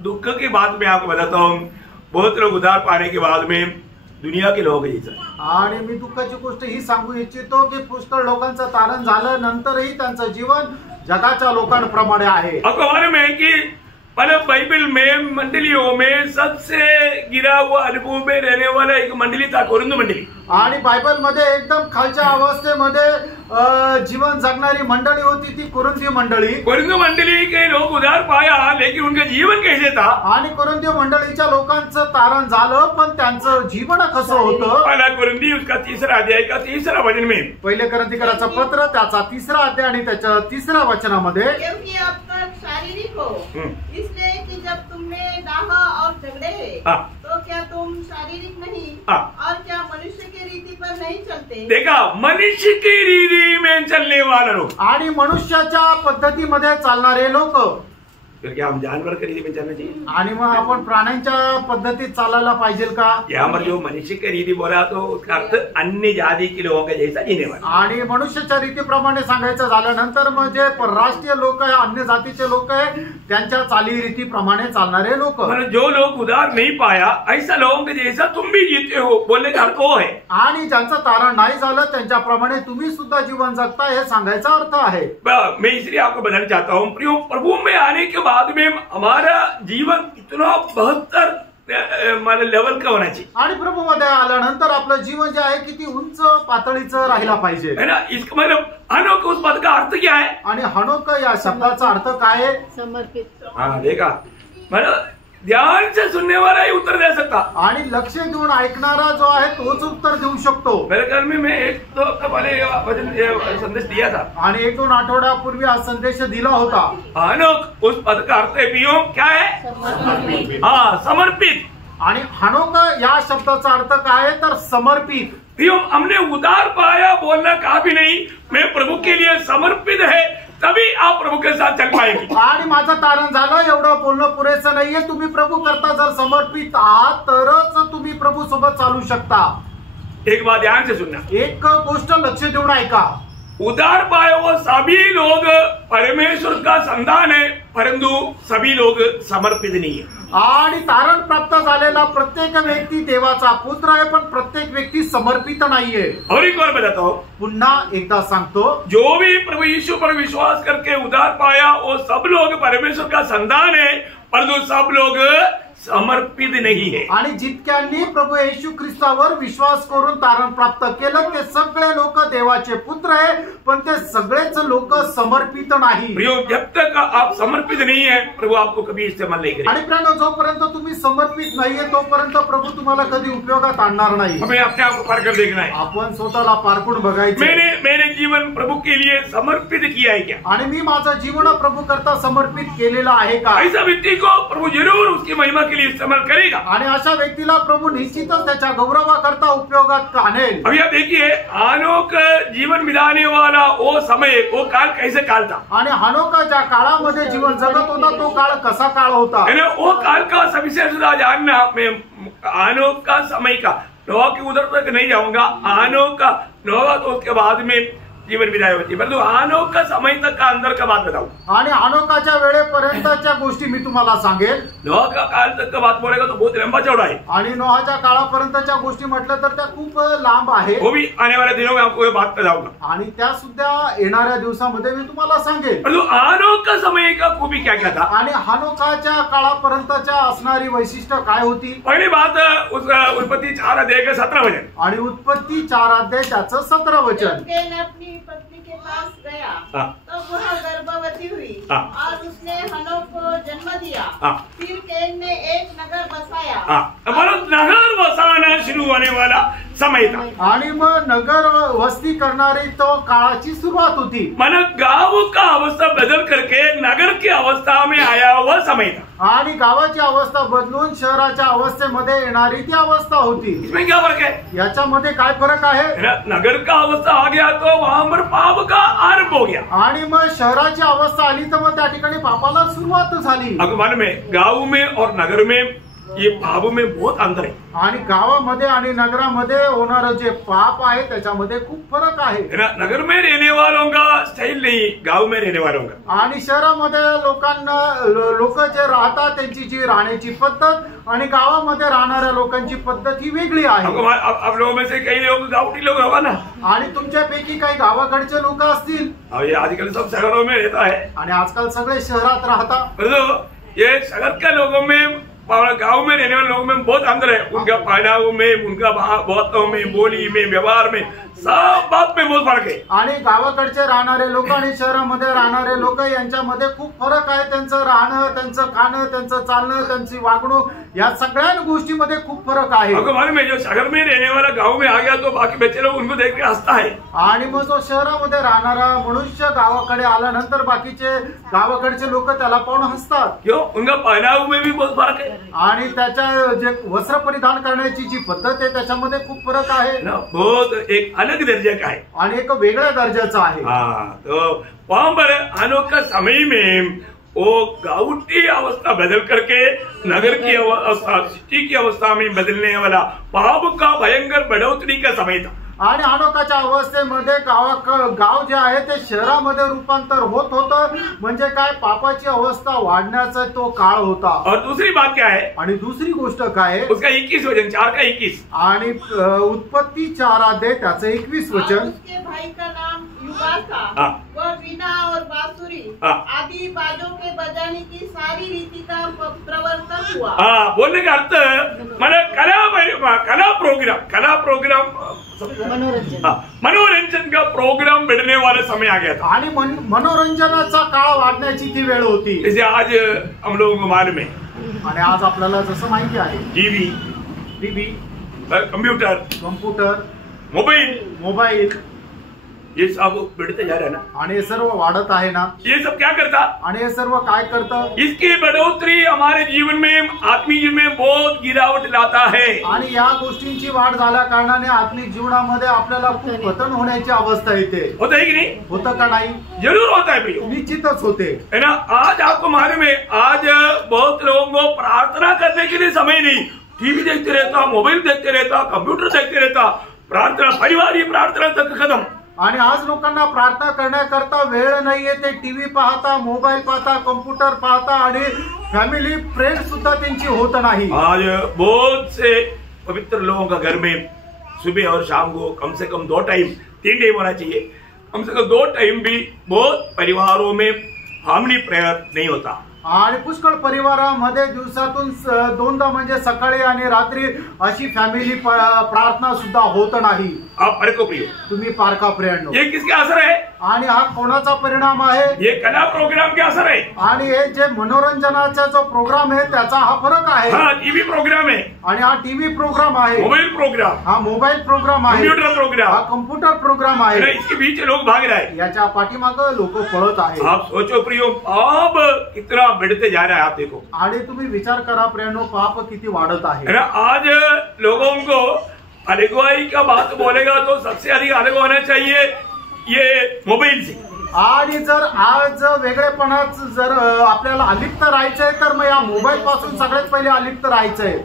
दुख की बात मैं आपको बताता हूँ, बहुत लोग उद्धार पाने के बाद में दुनिया के लोग जैसा। आणि मी दुःखाची गोष्ट ही सांगू इच्छितो की पुष्कळ लोकांचं तारण झालं नंतरही त्यांचं जीवन जगाच्या लोकांप्रमाणे आहे। आपको मालूम है कि मतलब बाइबल में मंडलियों में सबसे गिरा हुआ अनुभव में रहने वाला एक मंडली था, कोरिन्थ मंडली। आणि बायबल मध्ये एकदम खालच्या अवस्थेमध्ये जीवन जगणारी मंडळी होती, ती कोरिन्थी मंडळी। कोरिन्थ मंडली के लोग उद्धार पाया, लेकिन उनका जीवन कैसे था? आणि कोरिन्थी मंडळीच्या लोकांचं तारण झालं, पण त्यांचं जीवन कसं होतं? पहला कोरिन्थी उसका 3रा अध्याय का 3रा वचन में, पहिले कोरिन्थीकराचं पत्र त्याचा 3रा अध्याय आणि त्याच्या 3रा वचनामध्ये, क्योंकि अब तक शारीरिक हो, इसलिए कि जब तुम में डाह और झगड़े तो क्या तुम शारीरिक नहीं और क्या मनुष्य की रीति पर नहीं चलते? देखा, मनुष्य की रीति में चलने वाला लोग, आणि मनुष्याच्या पद्धतीमध्ये चालणारे लोक। फिर क्या हम जानवर की रीति में चलना चाहिए? आणि मग आपण प्राण्यांच्या पद्धतीत चालायला पाहिजे का? यहाँ पर जो मनुष्य की रीति बोला तो उसका अर्थ अन्य जाति के लोगों के जैसा जीने वाला। आणि मनुष्याच्या रीतीप्रमाणे सांगायचं झाल्यानंतर मग जे परराष्ट्रीय लोक आहे, अन्य जातीचे लोक आहे, त्यांच्या चालीरीतीप्रमाणे चालणारे लोक। मतलब जो लोग उद्धार नहीं पाया, ऐसा लोगों के जैसा तुम भी जीते हो, बोलने का अर्थ वो है। आणि ज्यांचं तारण नाही झालं त्यांच्याप्रमाणे तुम्ही सुद्धा जीवन जगता, हे सांगायचा अर्थ आहे। मैं इसलिए आपको बताना चाहता हूँ, प्रियो, प्रभु में आने के बाद में हमारा जीवन इतना बेहतर मतलब लेवल का होना चाहिए। आणि प्रभू मध्ये आल्यानंतर आपलं जीवन जे आहे किती उंच पातळीचं राहिला पाहिजे, है ना। इसका मतलब हनोक उस पद का अर्थ क्या है? आणि हनोक या शब्दाचा अर्थ काय आहे? समर्पित। हाँ, देखा, मतलब ध्यान से सुनने वाला ही उत्तर दे सकता, आणि लक्ष देऊन ऐकणारा जो आहे तोच उत्तर देऊ शकतो। मेरे घर में मैं 1-2 हफ्ते पहले संदेश दिया था, आणि 1-2 आठवड्यापूर्वी हा संदेश दिला होता। हनोक उस पद का अर्थ है, पियो, क्या है? हाँ, समर्पित। आणि हनोक या शब्दाचा अर्थ काय आहे तर समर्पित। पियो, हमने उद्धार पाया बोलना काफी नहीं, मैं प्रभु के लिए समर्पित है, तभी आप प्रभु के साथ चल पाएंगे। आणि माझं तारण झालं एवढं बोलणं पुरेसं नाहीये, तुम्ही प्रभू करता जर समर्पित आहात तरच तुम्ही प्रभू सोबत चालू शकता। एक बात ध्यान से सुनना, एक गोष्ट लक्ष देऊन ऐका, उद्धार पाए वो सभी लोग परमेश्वर का संतान है, परंतु सभी लोग समर्पित नहीं है। आणि तारण प्राप्त झालेला प्रत्येक व्यक्ती देवाचा पुत्र आहे, पण प्रत्येक व्यक्ती समर्पित नाहीये। और एक बार बताता हूँ, पुन्हा एकदा सांगतो, जो भी प्रभु यीशु पर विश्वास करके उद्धार पाया वो सब लोग परमेश्वर का संतान है, परंतु सब लोग समर्पित नहीं है। आणि जितक्यांनी प्रभू येशू ख्रिस्तावर विश्वास करून तारण प्राप्त केलं ते सगळे लोक देवाचे पुत्र आहे, पण ते सगळेच लोक समर्पित नाही। प्रियो, जब तक आप समर्पित नहीं है, प्रभु आपको कभी इस्तेमाल नहीं करेगा। आणि प्रियानो, जोपर्यंत तुम्ही समर्पित नाहीये तोपर्यंत प्रभू तुम्हाला कधी उपयोगात आणणार नाही। हमें अपने आप को पार कर देखना है, आपण स्वतःला पारखून बघायचं। मेरे जीवन प्रभु के लिए समर्पित किया है क्या? आणि मी माझं जीवन प्रभू करता समर्पित केलेलं आहे का? ऐसा व्यक्ति को प्रभु जरूर उसकी महिमा के लिए इस्तेमाल करेगा। आणि अशा व्यक्तीला प्रभू निश्चितच त्याच्या गौरवाकरता उपयोगात आणेल। अभी आप देखिए, हनोक जीवन बिताने वाला वो समय, वो काल कैसे काल था? आणि हनोक ज्या काळामध्ये जीवन जगत होता तो काळ कसा काळ होता? वो काल का सविशेषता जानना, मैं हनोक का समय का, नोआ की उधर तक नहीं जाऊंगा, हनोक का नोआ तो उसके बाद में जीवन बिताई होती, परंतु हनोक का समय तक का अंदर का बात बताऊं। आणि हनोकाच्या वेळेपर्यंतच्या गोष्टी मी तुम्हाला सांगेल। नोआ का काल तक का बात बोलेगा तो बहुत लंबा चौड़ा है, आणि नोहाच्या काळापर्यंतच्या गोष्टी म्हटलं तर त्या खूप लांब आहे। वो भी आने वाले दिनों में आपको ये बात बताऊंगा, आणि त्या सुद्धा येणाऱ्या दिवसामध्ये मी तुम्हाला सांगेल। परंतु हनोक का समय का खूबी क्या क्या था? आणि हनोकाच्या काळापर्यंतच्या असणारी वैशिष्ट्य काय होती? पहली बात, उस उत्पत्ति 4 अध्याय का 17 वचन, आणि उत्पत्ती 4 अध्याय त्याचं 17 वचन। जब कैन अपनी पत्नी के पास गया तब वह गर्भवती हुई और उसने हनोक को जन्म दिया। फिर कैन ने एक नगर बसाया। नगर बसाना शुरू होने वाला समय था, आणि मग नगर वस्ती करणारी तो काळाची सुरुवात होती। मन गांव का अवस्था बदल करके नगर की अवस्था में आया हुआ समय था, आणि गावाची अवस्था बदलून शहराच्या अवस्थेमध्ये येणारी ती अवस्था होती। इसमें क्या फर्क है? याच्यामध्ये काय फरक आहे? नगर का अवस्था आ गया तो वहां पर पाप का आरंभ हो गया, आणि मग शहराची अवस्था आली तर मग त्या ठिकाणी पापाला सुरुवात झाली। अगमान में गांव में और नगर में ये पाप में बहुत अंतर है, आणि गावामध्ये आणि नगरामध्ये होणारं जे पाप आहे त्याच्यामध्ये खूप फरक आहे। नगर में रहने वालों का स्टाइल नहीं, गांव में रहने वालों का। आणि शहरामध्ये लोक जे राहतात त्यांची जी राहण्याची पद्धत आणि गावामध्ये राहणाऱ्या लोकांची पद्धत ही वेगळी आहे। आप लोगों में से कई लोग गाँवटी लोग होगा ना, आणि तुमच्यापैकी काही गावाकडचे लोक असतील। ये आजकल सब शहरों में रहता है, आणि आजकाल सगळे शहरात राहतात। ये शहर के लोगों में गांव में रहने वाले लोगों में बहुत अंतर है। उनका पहनाव में, उनका बातों में, बोली में, व्यवहार में, सब बात में बहुत फरक आहे। आणि गावाकडचे राहणारे लोक आणि शहरामध्ये राहणारे लोक यांच्यामध्ये खूप फरक आहे। त्यांचं राहणं, त्यांचं खाणं, त्यांचं चालणं, त्यांची वागणूक या सगळ्या गोष्टीमध्ये खूप फरक आहे। आपको मालूम है जो शहर में रहने वाला गांव में आ गया तो बाकी बच्चे लोग उनको देख के हंसता है। आणि मग जो शहरामध्ये राहणारा मनुष्य गावाकडे आल्यानंतर बाकीचे गावाकडचे लोक त्याला पाहून हसतात। क्यों? उनका पहनाव में भी बहुत फर्क है आणि त्याच्या जे वस्त्र परिधान करण्याची जी पद्धत आहे त्याच्यामध्ये खूप फरक आहे ना, बहुत एक अलग दर्जे का है आणि एक वेगळ्या दर्जाचा आहे। हाँ, तो वहां पर अनोखा समय में वो गाँव की अवस्था बदल करके नगर की अवस्था, सिटी की अवस्था में बदलने वाला पाप का भयंकर बढ़ोतरी का समय था। आणि अनोखाच्या अवस्थेमध्ये गाव जे आहे ते शहरामध्ये रूपांतर होत होतं। म्हणजे काय, पापाची अवस्था वाढण्याचा तो काळ होता। और दूसरी बात क्या है? आणि दुसरी गोष्ट काय आहे? उसका 21 वचन, 4 का 21 आणि उत्पत्ती 4 अध्याय त्याचं 21 वचन। उसके भाई का नाम युगाल था। वह वीणा और बांसुरी आदि बाजों के बजाने की सारी रीति का प्रवर्तक हुआ। बोलने का अर्थ मैंने कला प्रोग्राम मनोरंजन का प्रोग्राम बढ़ने वाला समय आ गया था। आणि मनोरंजनाचा काळ वाढण्याची ती वेळ होती। जैसे आज हम लोगों को मालूम है, आणि आज आपल्याला जसं माहिती आहे, टीव्ही, कम्प्युटर, मोबाईल ये सब बढ़ते जा रहा है ना, आणि हे सर्व वाढत आहे ना। ये सब क्या करता? आणि हे सर्व काय करतं? इसकी बढ़ोतरी हमारे जीवन में, आत्मिक जीवन में बहुत गिरावट लाता है। आणि या गोष्टींची वाढ झाल्या कारणाने आत्मिक जीवनामध्ये आपल्याला खूप पतन होण्याची अवस्था येते। होता है कि नहीं? होतं का नाही? जरूर होता है प्रियो, निश्चितच होते है ना। आज आपको मालूम है, आज बहुत लोगों को प्रार्थना करने के लिए समय नहीं, टीवी देखते रहता, मोबाइल देखते रहता, कंप्यूटर देखते रहता, प्रार्थना, परिवार ही प्रार्थना तक खत्म। आणि आज लोकांना प्रार्थना करण्याकरता वेळ नाहीये। ते टीव्ही पाहता, मोबाईल पाहता, कम्प्युटर पाहता आणि फॅमिली फ्रेंड सुद्धा त्यांची होत नाही। आज बहुत से पवित्र लोगों का घर में सुबह और शाम को कम से कम 2 टाइम, 3 टाइम होना चाहिए, कम से कम 2 टाइम भी बहुत परिवारों में फैमिली प्रेयर नहीं होता। आणि पुष्कळ परिवारामध्ये दिवसातून 2दा म्हणजे सकाळी आणि रात्री अशी फॅमिली प्रार्थना सुद्धा होत नाही। आप फर्क को प्रियो, तुम्ही पारखा प्रियांनो, ये किसका असर है? आणि हा कोणाचा परिणाम आहे? ये कला प्रोग्राम के असर है। आणि हे जे मनोरंजनाचा जो प्रोग्राम आहे त्याचा हा फरक आहे। हाँ, टीवी प्रोग्राम है, आणि हा टीव्ही प्रोग्राम आहे, मोबाइल प्रोग्राम, हा मोबाईल प्रोग्राम आहे, कंप्यूटर प्रोग्राम, हा कम्प्युटर प्रोग्राम आहे। इसके बीच लोग भाग रहे हैं। याच्या पाठीमागे लोक पळत आहेत। आप सोचो प्रियो, पाप कितना बढ़ते जा रहा है, आप देखो। आणि तुम्ही विचार करा प्रियांनो, पाप किती वाढत आहे। आज लोगों को अलिगवाई का बात बोलेगा तो सबसे अधिक अलग होना चाहिए ये मोबाइल से। आणि जर आज वेगळेपणाच जर आपल्याला अलिप्त राहायचंय तर मग या मोबाईल पासून सगळ्यात पहिले अलिप्त राहायचंय।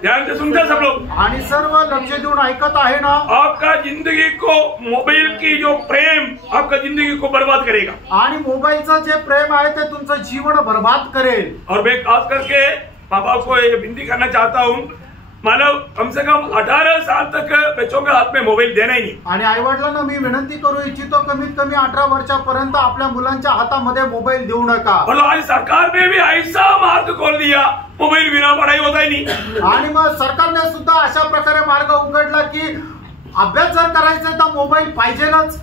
ध्यान से सुनते सब लोग, आणि सर्व लक्ष देऊन ऐकत आहे ना। आपका जिंदगी को मोबाइल की जो प्रेम आपका जिंदगी को बर्बाद करेगा। आणि मोबाईलचं जे प्रेम आहे ते तुमचं जीवन बर्बाद करेल। और मैं खास करके माँ बाप को ये विनती करना चाहता हूँ, मानव कम से कम 18 साल तक बच्चों के हाथ में मोबाइल देना ही नहीं। आणि आई वडिलांना मी विनंती करू इच्छितो, कमीत कमी 18 वर्षापर्यंत आपल्या मुलांच्या हातामध्ये मोबाईल देऊ नका। और आज सरकार ने भी ऐसा मार्ग खोल दिया, मोबाइल बिना पढ़ाई होता ही नहीं। आणि मग सरकारने सुद्धा अशा प्रकारे मार्ग उघडला की अभ्यास जर करायचा तर मोबाईल पाहिजेच।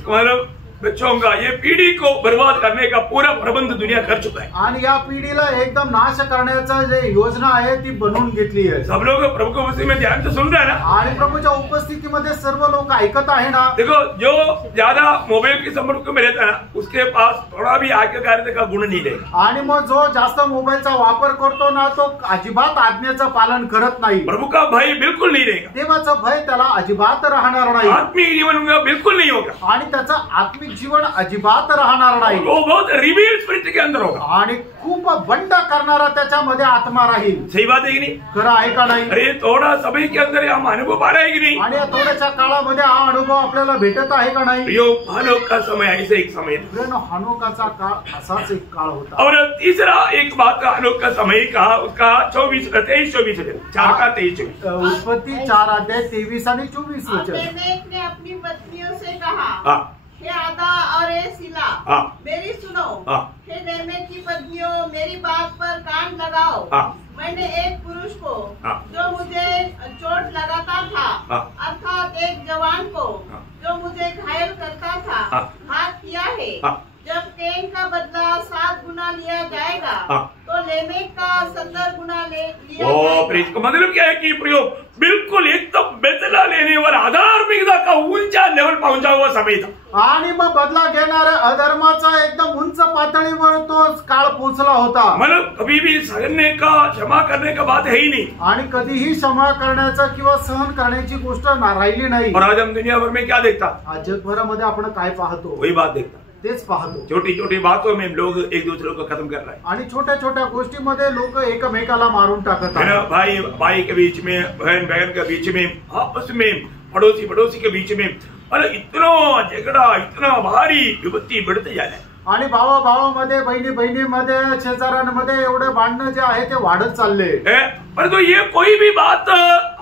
मतलब बच्चों का ये पीढ़ी को बर्बाद करने का पूरा प्रबंध दुनिया कर चुका है। आणि या पिढीला एकदम नाश करण्याचा जे योजना आहे ती बनवून घेतली आहे। सब लोग प्रभु को मसीह में ध्यान से सुन रहे हैं ना, आणि प्रभूच्या उपस्थितीमध्ये सर्व लोक ऐकत आहे ना। देखो, जो ज्यादा मोबाइल के संपर्क में रहता है ना, उसके पास थोड़ा भी आज्ञाकारिता का गुण नहीं रहेगा। आणि मग जो जास्त मोबाईलचा वापर करतो ना तो अजिबात आज्ञेचं पालन करत नाही। प्रभु का भय बिल्कुल नहीं रहेगा, देवाचं भय त्याला अजिबात राहणार नाही, आत्मिक जीवन उनका बिल्कुल नहीं होगा, आणि त्याचं आत्मिक जीवन अजिबात राहणार नाही। वो बहुत रिवील स्पिरिट के अंदर होगा, आणि खूप बंड करणारा त्याच्यामध्ये आत्मा राहील। सही बात है कि नहीं? खरं आहे का नाही? अरे थोड़ा समय के अंदर हम अनुभव पा रहे हैं कि नहीं? आणि या थोड्याच्या काळामध्ये हा अनुभव आपल्याला भेटत आहे का नाही? प्रियो, हानोक का समय ऐसे एक समय था। प्रियो, हानोकाचा काळ असाच एक काळ होता। और तीसरा एक बात का हानोक का समय कहा, उसका 23-24 4 का 23-24 उत्पत्ती 4 अध्याय 23 आणि 24 वचन। अबीमेलेक ने अपनी पत्नियों से कहा, हाँ, हे आदा और हे सिला, हाँ। मेरी सुनो। हाँ। हे लेमेक की पत्नियों, मेरी बात पर कान लगाओ। हाँ। मैंने एक पुरुष को हाँ। जो मुझे चोट लगाता था, हाँ। अर्थात एक जवान को हाँ। जो मुझे घायल करता था, हाँ। घात किया है। हाँ। जब कैन का बदला 7 गुना लिया जाएगा, हाँ। तो लेमेक का 70 गुना लिया ओ जाएगा। प्रीत को मतलब क्या है कि प्रयोग बिल्कुल एकदम बेतला लेने वाला आधार्मिकता का ऊंचा लेवल पहुंचा हुआ समय था। आणि मग बदला घेणाऱ्या अधर्माचा एकदम उंच पातळीवर तो काळ पोहोचला होता। मतलब कभी भी सहने का क्षमा करने का बात है ही नहीं। आणि कधीही क्षमा करण्याचा किंवा सहन करण्याची गोष्ट राहिली नाही। और आज हम दुनिया भर में क्या देखता, आज जगभरामध्ये आपण काय पाहतो वही बात देखता। तेच पाहतो। छोटी छोटी बातों में लोग एक दूसरे को खत्म कर रहे हैं, आणि छोट्या छोट्या गोष्टीमध्ये लोक एकमेकाला मारून टाकत है ना। आहेत। भाई भाई के बीच में, बहन बहन के बीच में, आपस में, पड़ोसी पड़ोसी के बीच में, अरे इतना झगड़ा, इतना भारी विपत्ति बढ़ते जा रहा है। आणि भावा भावामध्ये, बहिणी बहिणीमध्ये, शेजाऱ्यांमध्ये एवढे भांडणं जे आहे ते वाढत चालले। परंतु ये कोई भी बात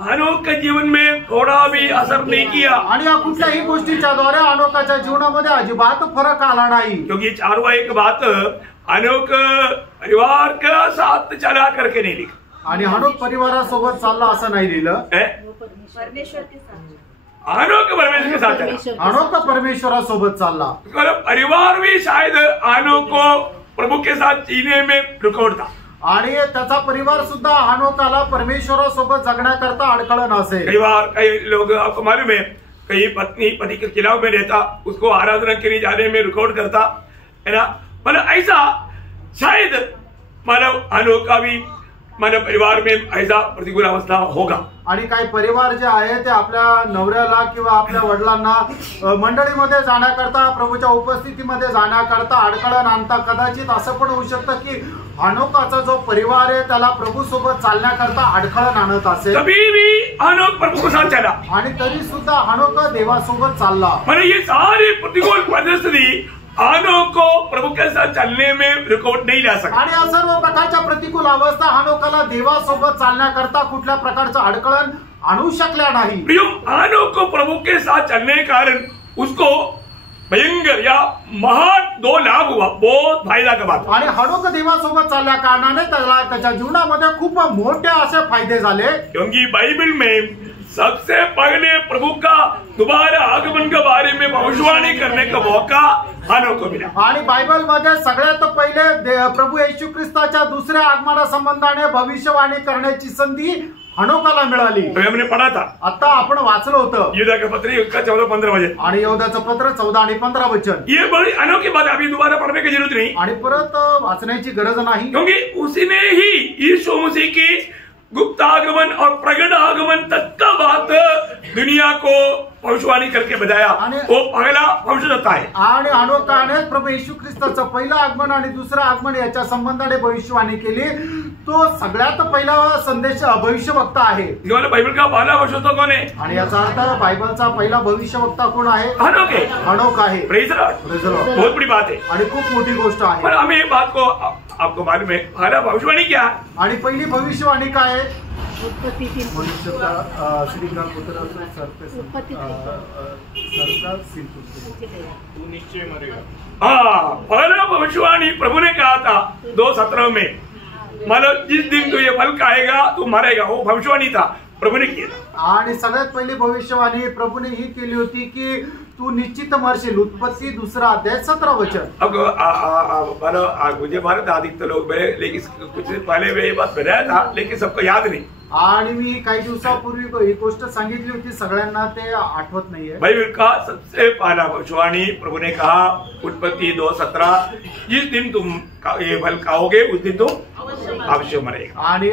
हनोक के जीवन में थोड़ा भी असर नहीं किया, आणि या कुठल्याही गोष्टीच्या द्वारे अनोखाच्या जीवनामध्ये अजिबात फरक आला नाही। क्योंकि चारवा एक बात हनोक परिवार का साथ चला करके नहीं लिखा। आणि हनोक परिवारासोबत चालला असं नाही लिहिलं। परमेश्वर के साथ हनोक परमेश्वर के साथ चला, हनोक परमेश्वरासोबत चालला। परिवार भी शायद हनोक को प्रभु के साथ जीने में रुकावट था। आणि त्याचा परिवार सुद्धा हनोकाला परमेश्वरासोबत जगण्याकरता अडखळण असेल। कई बार कई लोग, आपको मालूम है, कई पत्नी पति के खिलाफ में रहता, उसको आराधना के लिए जाने में रुकावट करता है ना। मतलब ऐसा शायद मानव हनोक का भी मानव परिवार में ऐसा प्रतिकूल अवस्था होगा। आणि काही परिवार जे आहे ते आपल्या नवऱ्याला किंवा आपल्या वडिलांना मंडळीमध्ये जाण्याकरता, प्रभूच्या उपस्थितीमध्ये जाण्याकरता अडखळण आणता। कदाचित असं पण होऊ शकतं की हनोकाचा जो परिवार आहे त्याला प्रभू सोबत चालण्याकरता अडखळण आणत असेल। तभी भी हनोक प्रभु के साथ चला, आणि तरी सुद्धा हनोक देवासोबत चालला। मतलब ये सारी प्रतिकूल परिस्थिति हनोक को प्रभु के साथ चलने में रुकावट नहीं ला सकती। आणि या सर्व प्रकारच्या प्रतिकूल अवस्था हनोकाला देवासोबत चालण्याकरता कुठल्या प्रकारचं अडखळण आणू शकल्या नाही। हनोक को प्रभु के साथ चलने के कारण उसको भयंकर या महान 2 लाभ हुआ, बहुत फायदा का बात। आणि हनोक देवासोबत चालल्या कारणाने त्याला त्याच्या जीवनामध्ये खूप मोठे असे फायदे झाले। क्योंकि बाइबल में सबसे पहले प्रभु का दोबारा आगमन के बारे में भविष्यवाणी करने का मौका हनोक को मिला। आणि बायबल मध्ये सगळ्यात पहिले प्रभु येशू ख्रिस्ताच्या दुसऱ्या आगमनासंबंधाने भविष्यवाणी करण्याची संधी हनोकाला मिळाली। हमने पढ़ा था, आता आपण वाचलं होतं युदा का पत्र उसका 14-15 वचन, आणि यहूदाचं पत्र 14 आणि 15 वचन। ये बड़ी अनोखी बात, अभी दोबारा पढ़ने की जरूरत नहीं, आणि परत वाचण्याची गरज नाही, क्योंकि उसने ही यीशु मसीह की गुप्त आगमन और प्रगट आगमन तक का बात दुनिया को भविष्यवाणी करके बताया। वो पहला भविष्यवक्ता है। आणि हनोकाने प्रभू येशू ख्रिस्ताचं पहिलं आगमन आणि दुसरं आगमन याच्या संबंधाने भविष्यवाणी केली। तो सगळ्यात पहिला संदेश भविष्यवक्ता आहे। बाइबल का पहला भविष्यवक्ता कौन है? आणि याचा अर्थ बायबलचा पहिला भविष्यवक्ता कोण आहे? हनोक है। हनोक आहे। Praise the Lord. बहुत बड़ी बात है आणि खूप मोठी गोष्ट आहे। पर हमें बात को आपको मालूम है, पहला भविष्यवाणी क्या है? आणि पहिली भविष्यवाणी काय आहे? उत्पत्ति 3 हाँ, पहला भविष्यवाणी प्रभु ने कहा था 2:17 में, मतलब जिस दिन तू ये फल खाएगा तू मरेगा, वो भविष्यवाणी था, प्रभु ने किया था। आणि सगळ्यात पहिली भविष्यवाणी प्रभूने ही केली होती की तू निश्चित मरशील। उत्पत्ति 2 अध्याय 17 वचन। अब मुझे भारत अधिकतर लोग मेरे, लेकिन कुछ पहले मैं ये बात बताया था, लेकिन सबको याद नहीं। आणि मी काही दिवसापूर्वी ही गोष्ट सांगितली होती, सगळ्यांना ते आठवत नाहीये। बाइबल का सबसे पहला भविष्यवाणी प्रभु ने कहा, उत्पत्ति 2:17, जिस दिन तुम ये फल खाओगे उस दिन तुम अवश्य मरेगा। आणि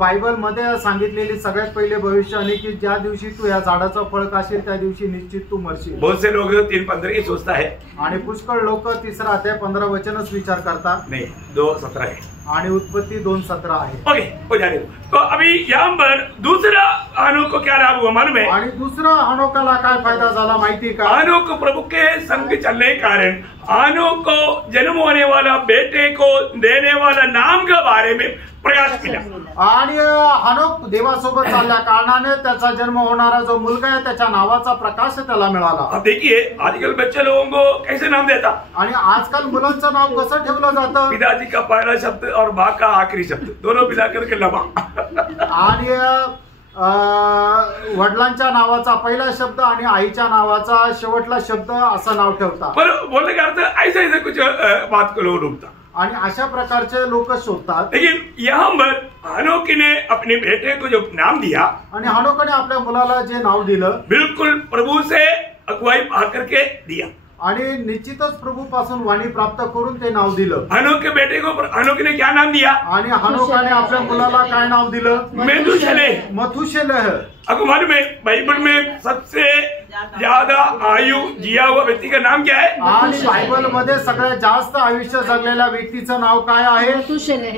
बायबल मध्ये सांगितलेली सगळ्यात पहिले भविष्यवाणी की ज्या दिवशी तू या झाडाचं फळ खाशील त्या दिवशी निश्चित तू मरशील। बहुत से लोग 3:15 की सोचता है, आणि पुष्कळ लोक 3 अध्याय 15 वचनच विचार करतात। नहीं, 2:17 है। आणि उत्पत्ति 2:17 आहे। ओके, हो जाने दो। तो अभी यहाँ पर दूसरा हनोक को क्या लाभ हुआ मालूम है? आणि दुसरा हनोकाला काय फायदा झाला माहिती का? हनोक प्रभु के संग चलने के कारण हनोक को जन्म होने वाला बेटे को देने वाला नाम के बारे में प्रकाश मिला। आणि हनोक देवासोबत चालल्या कारणाने त्याचा जन्म होणारा जो मुलगा आहे त्याच्या नावाचा प्रकाश त्याला मिळाला। अब देखिए आजकल बच्चे लोगों को कैसे नाम देता, आणि आजकाल मुलांचं नाव कसं ठेवलं जातं? पिताजी का पहला शब्द और बाप का आखिरी शब्द दोनों मिला करके लबा। आणि वडिलांच्या नावाचा पहिला शब्द आणि आईच्या नावाचा शेवटला शब्द असं नाव ठेवतात। पर बोलने का अर्थ ऐसा ऐसा कुछ बात को लोग ढूंढता, आणि अशा प्रकारचे लोक शोधतात। लेकिन यहाँ पर हनोक ने अपने बेटे को जो नाम दिया, आणि हनोकने आपल्या मुलाला जे नाव दिलं बिल्कुल प्रभु से अगुवाई पा करके दिया। आणि निश्चितच प्रभू पासून वाणी प्राप्त करून ते नाव दिलं। हनोक के बेटे को हनोक ने क्या नाम दिया? आणि हनोकाने आपल्या मुलाला काय नाव दिलं? मेथुशेलह। मथुशेलह। आपको मालूम है बाइबल में सबसे ज्यादा आयु जिया हुआ व्यक्ति का नाम क्या है? आणि बायबल मध्ये सगळ्यात जास्त आयुष्य जगलेल्या व्यक्तीचं नाव काय आहे? मेथुशेलह।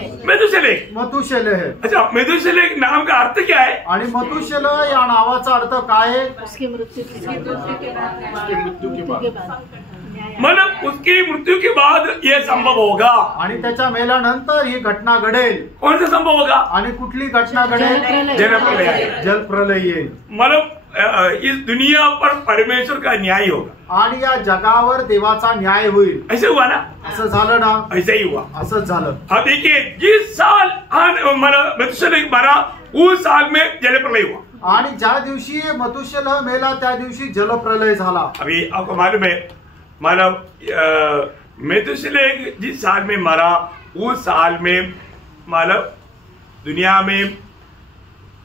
मथुशेलह। अच्छा, मेथुशेलह नाम का अर्थ क्या है? आणि मथुशेलह या नावाचा अर्थ काय आहे? उसकी मृत्यू के बाद मतलब उसकी मृत्यू के बाद ये संभव होगा। आणि त्याच्या मेल्यानंतर ही घटना घडेल। कौन सा संभव होगा? आणि कुठली घटना घडेल? जलप्रलय। जलप्रलय येईल। मतलब इस दुनिया पर परमेश्वर का न्याय होगा आणि या जगावर देवाचा न्याय होईल। ऐसे हुआ ना? असं झालं ना? ऐसा ही हुआ। असंच झालं। अब देखिए जिस साल मेथुशेलह मरा उस साल में जलप्रलय हुआ। आणि ज्या दिवशी मथुशेलह मेला त्या दिवशी जलप्रलय झाला। अभी आपको मालूम है मतलब मेथुशेलह जिस साल में मरा उस साल में मतलब दुनिया में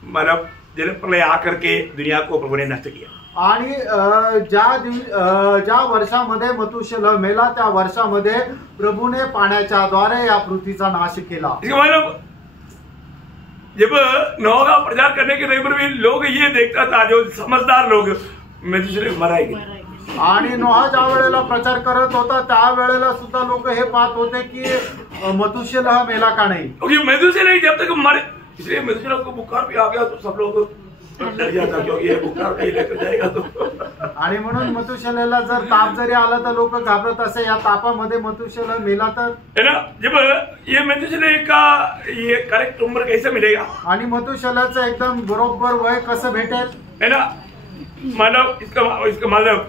मतलब जलप्रलय आकर के दुनिया को प्रभु ने नष्ट किया। आणि ज्या वर्षामध्ये मथुशेलह मेला त्या वर्षामध्ये प्रभूने पाण्याच्या द्वारे या पृथ्वीचा नाश केला। मतलब जब नोह का प्रचार करने के टाइम पर भी लोग ये देखता था, जो समझदार लोग, मेथुशेलह मरा ही नहीं। आणि नोहा ज्या वेळेला प्रचार करत होता त्या वेळेला सुद्धा लोक हे पाहत होते की मथुशेलह मेला का नाही। क्योंकि मेथुशेलह जब तक मरे, इसलिए मेथुशेलह को बुखार भी आ गया तो सब लोग डर जाता, क्योंकि ये बुखार कहीं लेकर जाएगा तो। आणि म्हणून मथुशेलहला जर ताप जरी आला तर लोक घाबरत असे, या तापामध्ये मथुशेलह मेला तर है ना। जब ये मेथुशेलह का ये करेक्ट उम्र कैसे मिलेगा? आणि मथुशेलहचं एकदम बरोबर वय कसं भेटेल? है ना। मतलब इसका मतलब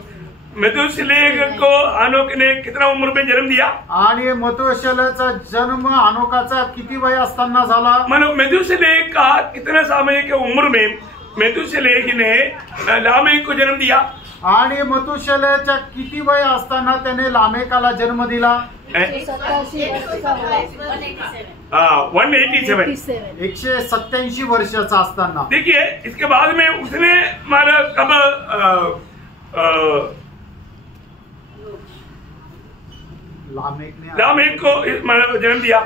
मेथुशेलह को हनोक ने कितना उम्र में जन्म दिया? आणि मथुशेलहचा जन्म हनोकाचा किती वय असताना झाला? मतलब मेथुशेलह का कितना समय की उम्र में मेथुशेलह ने लामेक को जन्म दिया? आणि मथुशेलहच्या किती वय असताना त्याने लामेकाला जन्म दिला? 187 वर्षाचा असताना। देखिए इसके बाद में उसने मतलब कब लामेक को मतलब जन्म दिया?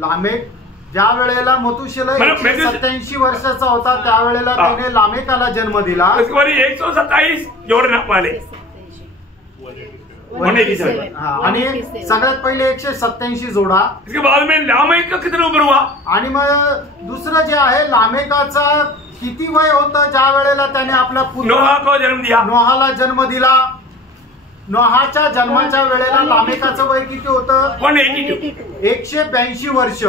लामेक ज्या वेळेला मथुशेलह 187 वर्षाचा होता त्यावेळेला त्याने लामेकाला जन्म दिला। 127 जोड़ना वाले 187। आणि सगळ्यात पहिले 187 जोडा। इसके बाद में लामेक का कितना उम्र हुआ? आणि मग दुसरं जे आहे लामेकाचा किती वय होतं ज्या वेळेला त्याने आपल्या नोहा को जन्म दिया? नोहाला जन्म दिला। नोहाच्या जन्माच्या वेळेला लामेकाचं वय किती होतं? 182। 182 वर्ष।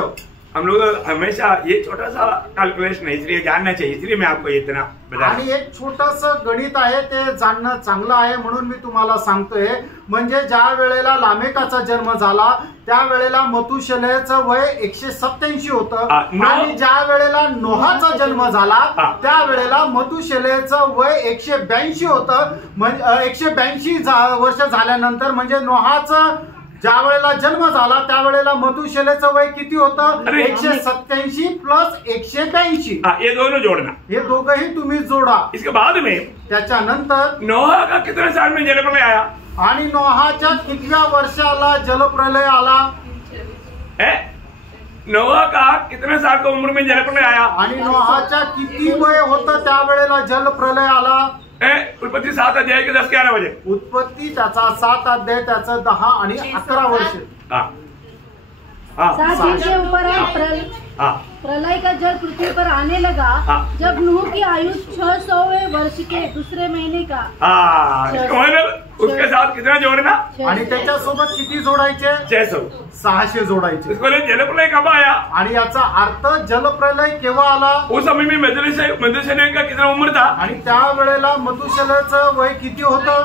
हम लोग हमेशा ये छोटा सा कैलकुलेशन है, इसलिए जानना चाहिए, इसलिए मैं आपको इतना बता। आणि एक छोटस गणित आहे ते जाणणं चांगलं आहे म्हणून मी तुम्हाला सांगतोय। म्हणजे ज्या वेळेला लामेकाचा जन्म झाला त्या वेळेला मथुशेलहचं वय 187 होतं आणि ज्या वेळेला नोहाचा जन्म झाला त्या वेळेला मथुशेलहचं वय 182 होतं। म्हणजे 182 वर्ष झाल्यानंतर म्हणजे नोहाचं ज्या वेळेला जन्म झाला त्यावेळेला मथुशेलहचं वय किती होतं? 187 प्लस 182। ये दोनों जोड़ना, हे दोघंही तुम्ही जोडा। इसके बाद में त्याच्यानंतर नोहा का कितने साल में जलप्रलय आया? आणि नोहाच्या कितव्या वर्षाला जलप्रलय आला? नोहा का कितने साल की उम्र में जलप्रलय आया? आणि नोहाच्या किती वय होतं त्यावेळेला जलप्रलय आला? उत्पत्ति 7 अध्याय के 10-11 बजे। उत्पत्ति त्याचा 7 अध्याय त्याचं 10 आणि 11 वर्ष। 7 दिन के ऊपर प्रलय का जल पृथ्वी पर आने लगा जब नूह की आयु 600वें वर्ष के दूसरे महीने का। मतलब उसके साथ कितना जोड़ना, आणि त्याच्यासोबत किती जोडायचे? 600. 600 जोडायचे. इसको जलप्रलय कब आया? आणि याचा अर्थ जलप्रलय केव्हा आला? उस समय में मधुसेने का कितना उम्र था? आणि त्या वेळेला मधुशेलाचं वय किती होतं?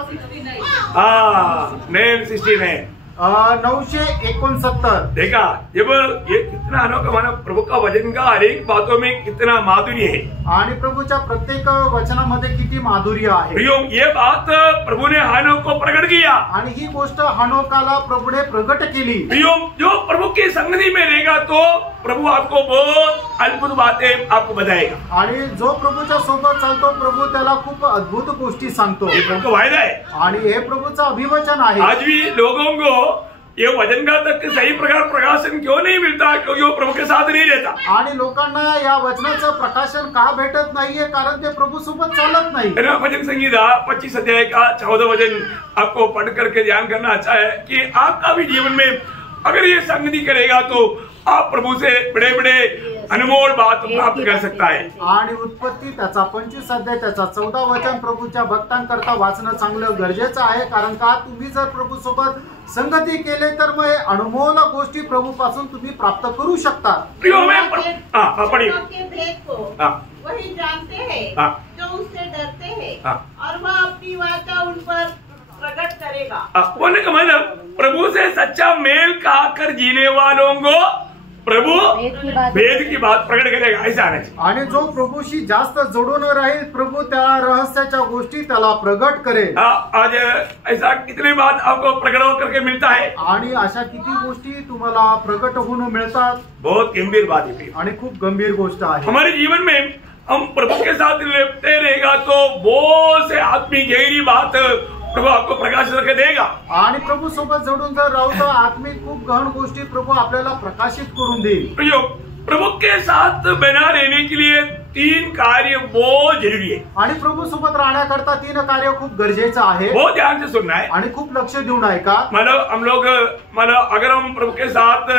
969. 969. देखा जब ये कितना अनोखा माना, प्रभु का वचन का हर एक बातों में कितना माधुर्य है. आणि प्रभूच्या प्रत्येक वचनामध्ये किती माधुर्य आहे. प्रियो, ये बात प्रभु ने हानोक को प्रकट किया. आणि ही गोष्ट हनोकाला प्रभूने प्रगट केली. प्रियो, जो प्रभु की संगति में रहेगा तो प्रभु आपको बहुत अद्भुत बातें आपको बताएगा. आणि जो प्रभूच्या सोबत चालतो प्रभू त्याला खूप अद्भुत गोष्टी सांगतो. ये प्रभु का वायदा है. आणि हे प्रभूचं अभिवचन आहे. आज भी लोगों को ये वचन का तक सही प्रकार प्रकाशन क्यों नहीं मिलता? क्योंकि वो प्रभु के साथ नहीं रहता. आणि लोकांना या वचनाचं प्रकाशन का भेटत नाहीये? कारण ते प्रभू सोबत चालत नाही. वचन संहिता 25 अध्याय का 14 वचन आपको पढ़ करके ध्यान करना अच्छा है कि आपका भी जीवन में अगर ये संगति करेगा तो आप प्रभू से बड़े बड़े अनमोल बात प्राप्त कर सकता है. आणि उत्पत्ती त्याचा 25 अध्याय त्याचा 14 वचन प्रभूच्या भक्तांकरता वाचणं चांगलं गरजेचं आहे. कारण का तुम्ही जर प्रभू सोबत संगती केले तर मग अनमोल गोष्टी प्रभू पासून तुम्ही प्राप्त करू शकता. वही जानते हैं जो उससे डरते हैं और वह अपनी वाचा उन पर प्रकट करेगा. बोलने का मतलब प्रभु से सच्चा मेल खाकर जीने वालों को प्रभु वेद की बात प्रकट करेगा. ऐसा आना चाहिए. आणि जो प्रभूशी जास्त जोडून राहील प्रभू त्या रहस्याच्या गोष्टी त्याला प्रगट करेल. आज ऐसा कितनी बात आपको प्रकट होकर के मिलता है. आणि अशा किती गोष्टी तुम्हाला प्रगट होऊन मिळतात. बहुत गंभीर बात है आणि खूप गंभीर गोष्ट आहे. हमारे जीवन में हम प्रभु के साथ लिपटे रहेगा तो बहुत से आत्मिक गहरी बात प्रभु आपको प्रकाश करके देगा. आणि प्रभू सोबत जोडून जर राहू तर आत्मिक खूप गहन गोष्टी प्रभू आपल्याला प्रकाशित करून देईल. प्रभु के साथ बना रहने के लिए 3 कार्य बहुत जरूरी है. आणि प्रभू सोबत राहण्याकरता 3 कार्य खूप गरजेचं आहे. बहुत ध्यान से सुनना है आणि खूप लक्ष देऊन ऐका. मतलब अगर हम प्रभु के साथ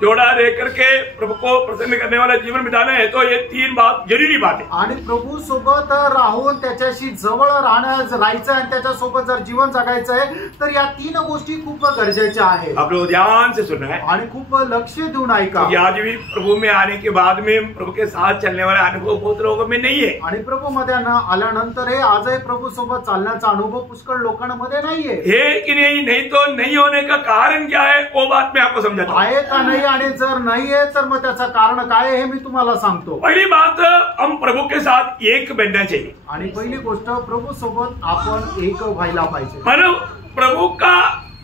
जोड़ा रह करके प्रभु को प्रसन्न करने वाला जीवन बिताना है तो ये 3 बात जरूरी बात है. आणि प्रभू सोबत राहून त्याच्याशी जवळ राहायचं आणि त्याच्या सोबत जर जीवन जगायचं आहे तर या 3 गोष्टी खूप गरजेच्या आहेत. आप लोग ध्यान से सुनना है आणि खूप लक्ष देऊन ऐका. आज भी प्रभु में आने के बाद में प्रभु के साथ चलने वाला अनुभव बहुत लोगों में नहीं है. आणि प्रभू मध्ये आल्यानंतर हे आजही प्रभू सोबत चालण्याचा अनुभव पुष्कळ लोकांमध्ये नाहीये. है की नहीं तो नहीं होने का कारण क्या है वो बात मैं आपको समझाता हूं. आहे का नाही आणि जर नाहीये तर मग त्याचं कारण काय हे मी तुम्हाला सांगतो. पहली बात, हम प्रभु के साथ एक बनना चाहिए. आणि पहिली गोष्ट प्रभू सोबत आपण एक व्हायला पाहिजे. प्रभु का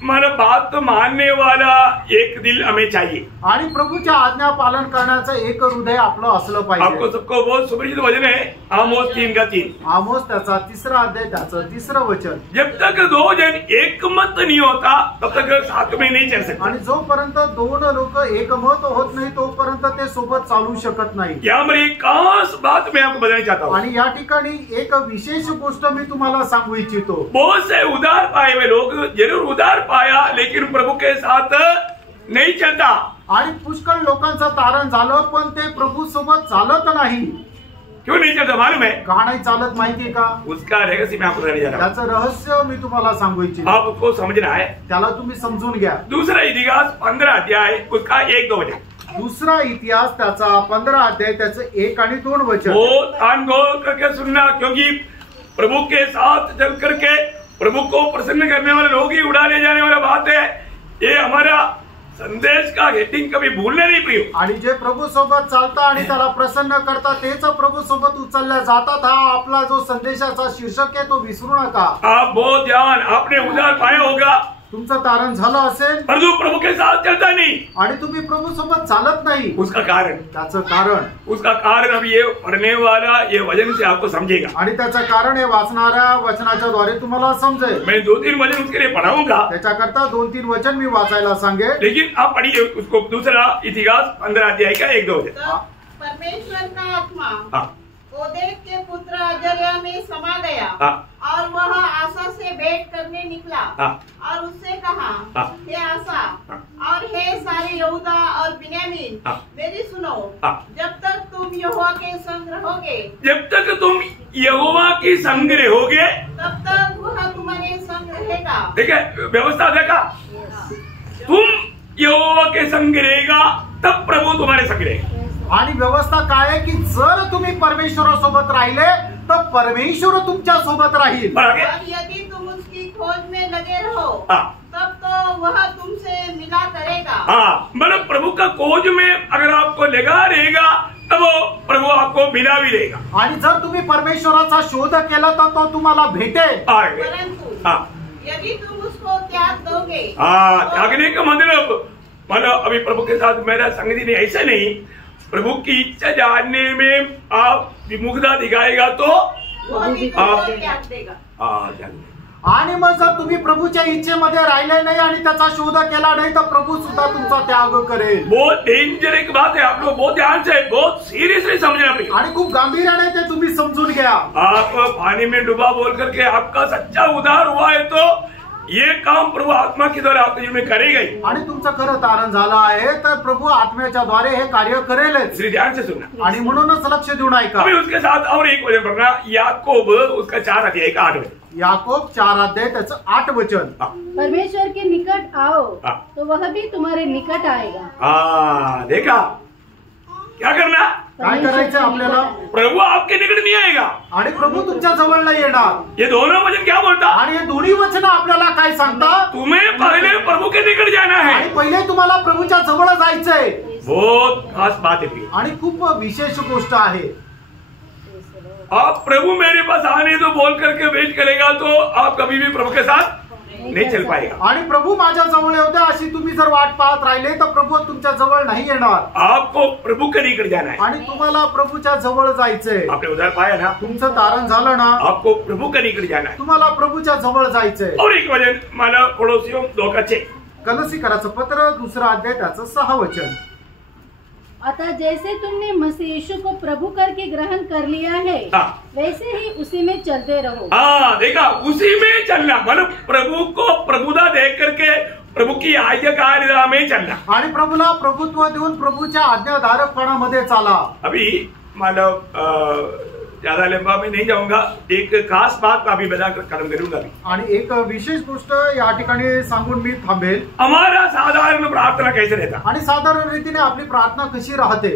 बात मानने वाला एक दिल हमें चाहिए. आणि प्रभूच्या आज्ञा पालन करण्याचं एक हृदय आपलं असलं पाहिजे. आपको सबको बहुत सुपरिचित वचन है आमोस 3:3. आमोस त्याचा 3रा अध्याय त्याचं 3रं वचन. जब तक 2 जन एकमत नहीं होता तब तक साथ में नहीं चल सकते. आणि जोपर्यंत 2 लोक एकमत होत नाही तोपर्यंत ते सोबत चालू शकत नाही. यामध्ये एक खास बात मैं आपको बताना चाहता हूँ. आणि या ठिकाणी एक विशेष गोष्ट मी तुम्हाला सांगू इच्छितो. बहुत से उदार पाए हुए लोग जरूर उदार पाया लेकिन प्रभु के साथ नहीं चलता. आणि पुष्कळ लोकांचं तारण झालं पण ते प्रभू सोबत चालत नाही. क्यों नहीं चलता मालूम है? का नाही चालत माहितीये का? उसका रहस्य मैं आपको बताने जा रहा हूं. त्याचं रहस्य मी तुम्हाला सांगू इच्छितो. आपको समझना है. त्याला तुम्ही समजून घ्या. दूसरा इतिहास 15 अध्याय उसका 1-2 वचन. दुसरा इतिहास त्याचा 15 अध्याय त्याचं 1 आणि 2 वचन. वो कान खोल करके सुनना क्योंकि प्रभु के साथ चल करके प्रभु को प्रसन्न करने वाले लोग ही उड़ा ले जाने वाला बात है. ये हमारा संदेश का हेडिंग कभी भूलने नहीं प्रियो. आणि जे प्रभू सोबत चालता आणि त्याला प्रसन्न करता तेच प्रभू सोबत उचलल्या जातात. हा आपला जो संदेशाचा शीर्षक आहे तो विसरू नका. आप बहुत ध्यान आपने उदार पाया होगा. तुमचं तारण झालं असेल परंतु प्रभु के साथ चलता नहीं आणि तुम्ही प्रभू सोबत चालत नाही. उसका कारण त्याचं कारण अब ये पढ़ने वाला ये वचन से आपको समझेगा. आणि त्याचं कारण हे वाचणाऱ्या वचनाच्या द्वारे तुम्हाला समजेल. मैं 2-3 वचन उसके लिए पढ़ाऊंगा. त्याच्याकरता 2-3 वचन मी वाचायला सांगेल. लेकिन आप पढ़िए उसको. दूसरा इतिहास 15 अध्याय का 1-2 वचन. परमेश्वर का आत्मा ओदेद के पुत्र अजर्या में समा गया और वह आसा से भेंट करने निकला और उससे कहा, हे आसा और हे सारे यहूदा और बिन्यामीन, मेरी सुनो. जब तक तुम यहोवा के संग रहोगे तब तक वह तुम्हारे संग रहेगा. था। ठीक है, व्यवस्था देखा, तुम यहोवा के संग रहेगा तब प्रभु तुम्हारे संग रहेगा। आणि व्यवस्था काय आहे की जर तुम्ही परमेश्वरासोबत राहिले तर परमेश्वर तुमच्या सोबत राहील। और आगे, और यदि तुम उसकी खोज में लगे रहो हाँ। तब तो वह तुमसे मिला करेगा। हाँ, मतलब प्रभु का खोज में अगर आपको लगा रहेगा तब प्रभु आपको मिला भी देगा। आणि जर तुम्ही परमेश्वराचा शोध केला तर तो तुम्हाला भेटेल। आगे, परंतु हाँ यदि तुम उसको त्याग दोगे हाँ, त्यागने का मतलब अभी प्रभु के साथ मेरा संगति नहीं, ऐसा नहीं, प्रभु की इच्छा जानने में आप विमुखता दिखाएगा तो वह भी तुमको त्याग देगा। त्याग। आणि मग जर तुम्ही प्रभूच्या इच्छेमध्ये राहिले नाही आणि त्याचा शोध केला नाही तर प्रभू सुद्धा तुमचा त्याग करेल। बहुत डेंजर एक बात है, आप लोग बहुत ध्यान से बहुत सीरियसली समझना पड़ेगा। आणि खूप गांभीर्याने ते तुम्ही समजून घ्या। आप पानी में डुबा बोल करके आपका सच्चा उद्धार हुआ है तो ये काम प्रभु आत्मा के द्वारा आपके जीवन में करेगा ही। आणि तुमचं खरं तारण झालं आहे तर प्रभू आत्म्याच्या द्वारे हे कार्य करेलच। श्री ध्यान से सुनना, आणि म्हणूनच लक्ष देऊन ऐका। अभी उसके साथ और एक वचन पढ़ना, याकूब उसका 4 अध्याय का 8 वचन। याकूब 4 अध्याय त्याचं 8 वचन। परमेश्वर के निकट आओ हाँ। तो वह भी तुम्हारे निकट आएगा। देखा क्या करना, काय करायचं आपल्याला? प्रभु आपके निकट नहीं आएगा। आणि प्रभू तुमच्या जवळ नाही येणार। ये दोनों वचन क्या बोलता, आणि हे दोन्ही वचन आपल्याला काय सांगता? तुम्हें पहले प्रभु के निकट जाना है। आणि पहिले तुम्हाला प्रभूच्या जवळ जायचंय। बहुत खास बात है, आणि खूप विशेष गोष्ट आहे। आप प्रभु मेरे पास आने तो बोल करके वेट करेगा तो आप कभी भी प्रभु के साथ नहीं चल पाएगा। आणि प्रभू माझ्या जवळ येऊ द्या अशी तुम्ही जर वाट पाहत राहिले तर प्रभू तुमच्या जवळ नाही येणार। आपको प्रभु के निकट जाना है। आणि तुम्हाला प्रभूच्या जवळ जायचंय। आपने उधार पाया ना, तुमचं तारण झालं ना, आपको प्रभु के निकट जाना है। तुम्हाला प्रभूच्या जवळ जायचंय। और एक वचन माना पड़ोसियों 2:6, कलसीकराचं पत्र 2 अध्याय त्याचं 6 वचन। अतः जैसे तुमने मसीह यीशु को प्रभु करके ग्रहण कर लिया है हाँ। वैसे ही उसी में चलते रहो। देखा, उसी में चलना, मतलब प्रभु को प्रभुता देख करके प्रभु की आज्ञाकारिता में चलना। आणि प्रभूला प्रभुत्व देऊन प्रभूच्या आज्ञाधारकपणामध्ये चाला। अभी मतलब ज्यादा लंबा मैं नहीं जाऊंगा, एक खास बात अभी बताकर खत्म करूंगा। आणि एक विशेष गोष्ट या ठिकाणी सांगून मी थांबेल। हमारा साधारण प्रार्थना कैसे रहता, आणि साधारण रीतीने आपली प्रार्थना कशी राहते?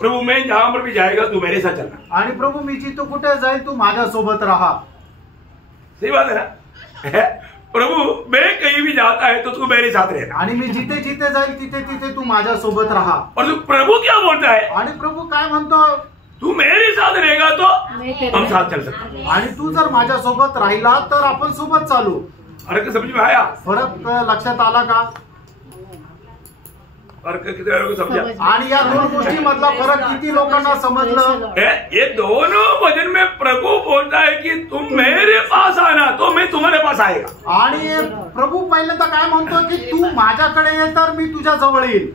प्रभु मैं जहां पर भी जाएगा तू मेरे साथ चलना। आणि प्रभू मी जिथे कुठे जाईल तू माझ्या सोबत राहा। सही बात है ना? प्रभु मैं कहीं भी जाता है तो तू मेरे साथ रहना। आणि मी जिथे जिथे जाईल तिथे तिथे तू माझ्या सोबत राहा। और तू प्रभु क्या बोलता है, आणि प्रभू काय म्हणतो? तू मेरे साथ रहेगा तो हम साथ चल सकते हैं। आणि तू जर माझ्या सोबत राहिला तर आपण सोबत चालू। फर्क समझ में आया? फरक लक्षात आला का? फर्क किती लोगों को समझा? आणि या दोन गोष्टी मधला फरक किती लोकांना समजलं? ये दोनों वचन में प्रभु बोलता है कि तुम मेरे पास आना तो मैं तुम्हारे पास आएगा। आणि प्रभू पहिल्यांदा काय म्हणतो की तू माझ्याकडे ये तर मी तुझ्या जवळ येईल।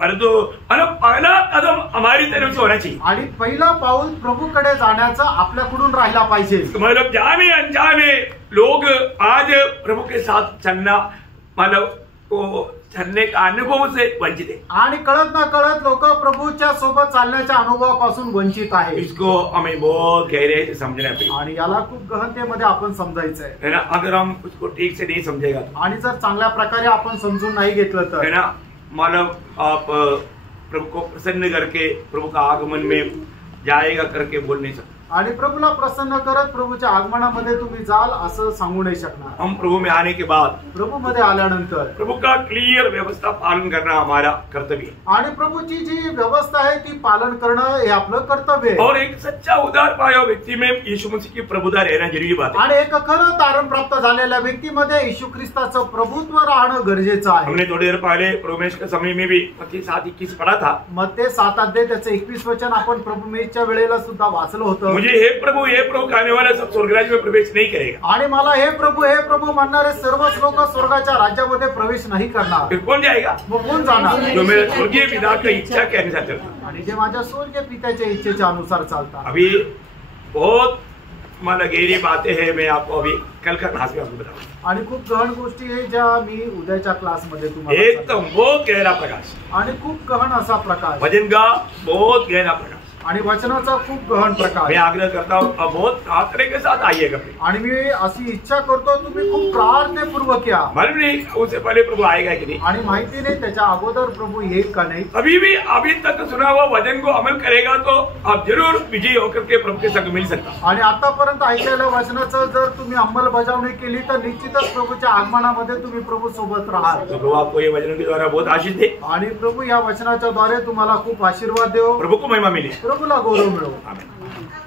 परंतु पहला कदम हमारी तरफ से होना चाहिए। आणि पहिलं पाऊल प्रभूकडे जाण्याचं आपल्याकडून राहिला पाहिजे। मतलब जाने अनजाने लोग आज प्रभु के साथ चलना मतलब वो चलने का अनुभव से वंचित है। आणि कळत ना कळत लोक प्रभूच्या सोबत चालण्याच्या अनुभवापासून वंचित आहे। इसको हमें बहुत गहरे से समझना है आणि याला खूप गहनतेमध्ये आपण समजायचंय है ना। अगर हम उसको ठीक से नहीं समझेगा तो, आणि जर चांगल्या प्रकारे आपण समजून नाही घेतलं तर है ना, मतलब आप प्रभु को प्रसन्न करके प्रभु का आगमन में जाएगा करके बोल नहीं सकते। आणि प्रभूला प्रसन्न करत प्रभूच्या आगमनामध्ये तुम्ही जाल असं सांगू नाही शकणार। हम प्रभु में आने के बाद प्रभू मध्ये आल्यानंतर प्रभु का क्लियर व्यवस्था पालन करना हमारा कर्तव्य है। आणि प्रभूची जी व्यवस्था आहे ती पालन करणं हे आपलं कर्तव्य आहे। और एक सच्चा उद्धार पाया व्यक्ति में यीशु मसीह की प्रभुता रहना जरूरी बात है। आणि एक खरं तारण प्राप्त झालेल्या व्यक्तीमध्ये येशू ख्रिस्ताचं प्रभुत्व राहणं गरजेचं आहे। हमने थोड़ी देर पहले प्रभुमेश के समय में भी मत्ती 7:21 पढ़ा था। मत्ते 7 अध्याय त्याचं 21 वचन आपण प्रभुमेशच्या वेळेला सुद्धा वाचलं होतं। मुझे हे प्रभु कहने वाला सब स्वर्गराज में प्रवेश नहीं करेगा। आणि मला हे प्रभु म्हणणारे सर्वच लोक स्वर्गाच्या राज्यामध्ये प्रवेश नाही करणार। फिर कौन जाएगा? मग कोण जाणार? जो मेरे स्वर्गीय पिता की इच्छा के अनुसार चलता। आणि जे माझ्या स्वर्गीय पित्याच्या इच्छेच्या अनुसार चालतात। अभी बहुत मला गहरी बातें हैं, मैं आपको अभी कल का क्लास में आपको बताऊंगा। आणि खूप गहन गोष्टी आहे ज्या मी उद्याच्या क्लासमध्ये तुम्हाला एकदम बहुत गहरा प्रकाश आणि खूप गहन असा प्रकाश भजन का बहुत गहरा प्रकाश। आणि वचनाचा खूप गहन प्रकार मैं आग्रह करता हूँ अब बहुत प्रार्थना के साथ आइएगा फिर। आणि मी अशी इच्छा करतो तुम्ही खूप प्रार्थनेपूर्वक या। मालूम नहीं उससे पहले प्रभु आएगा कि नहीं, आणि माहिती नाही त्याच्या अगोदर प्रभु येईल का नाही। अभी तक सुना हुआ वचन को अमल करेगा तो आप जरूर विजयी होकर के प्रभु के संग मिल सकता। आणि आतापर्यंत ऐकलेल्या वचनाचं जर तुम्ही अंमलबजावणी केली तर निश्चितच प्रभूच्या आगमनामध्ये तुम्ही प्रभू सोबत राहाल। तो प्रभु आपको ये वचन के द्वारा बहुत आशीष दे आणि प्रभू या वचनाच्या द्वारे तुम्हाला खूप आशीर्वाद देव, प्रभु को महिमा मिले, प्रभूला गौरव मिळो। आमेन।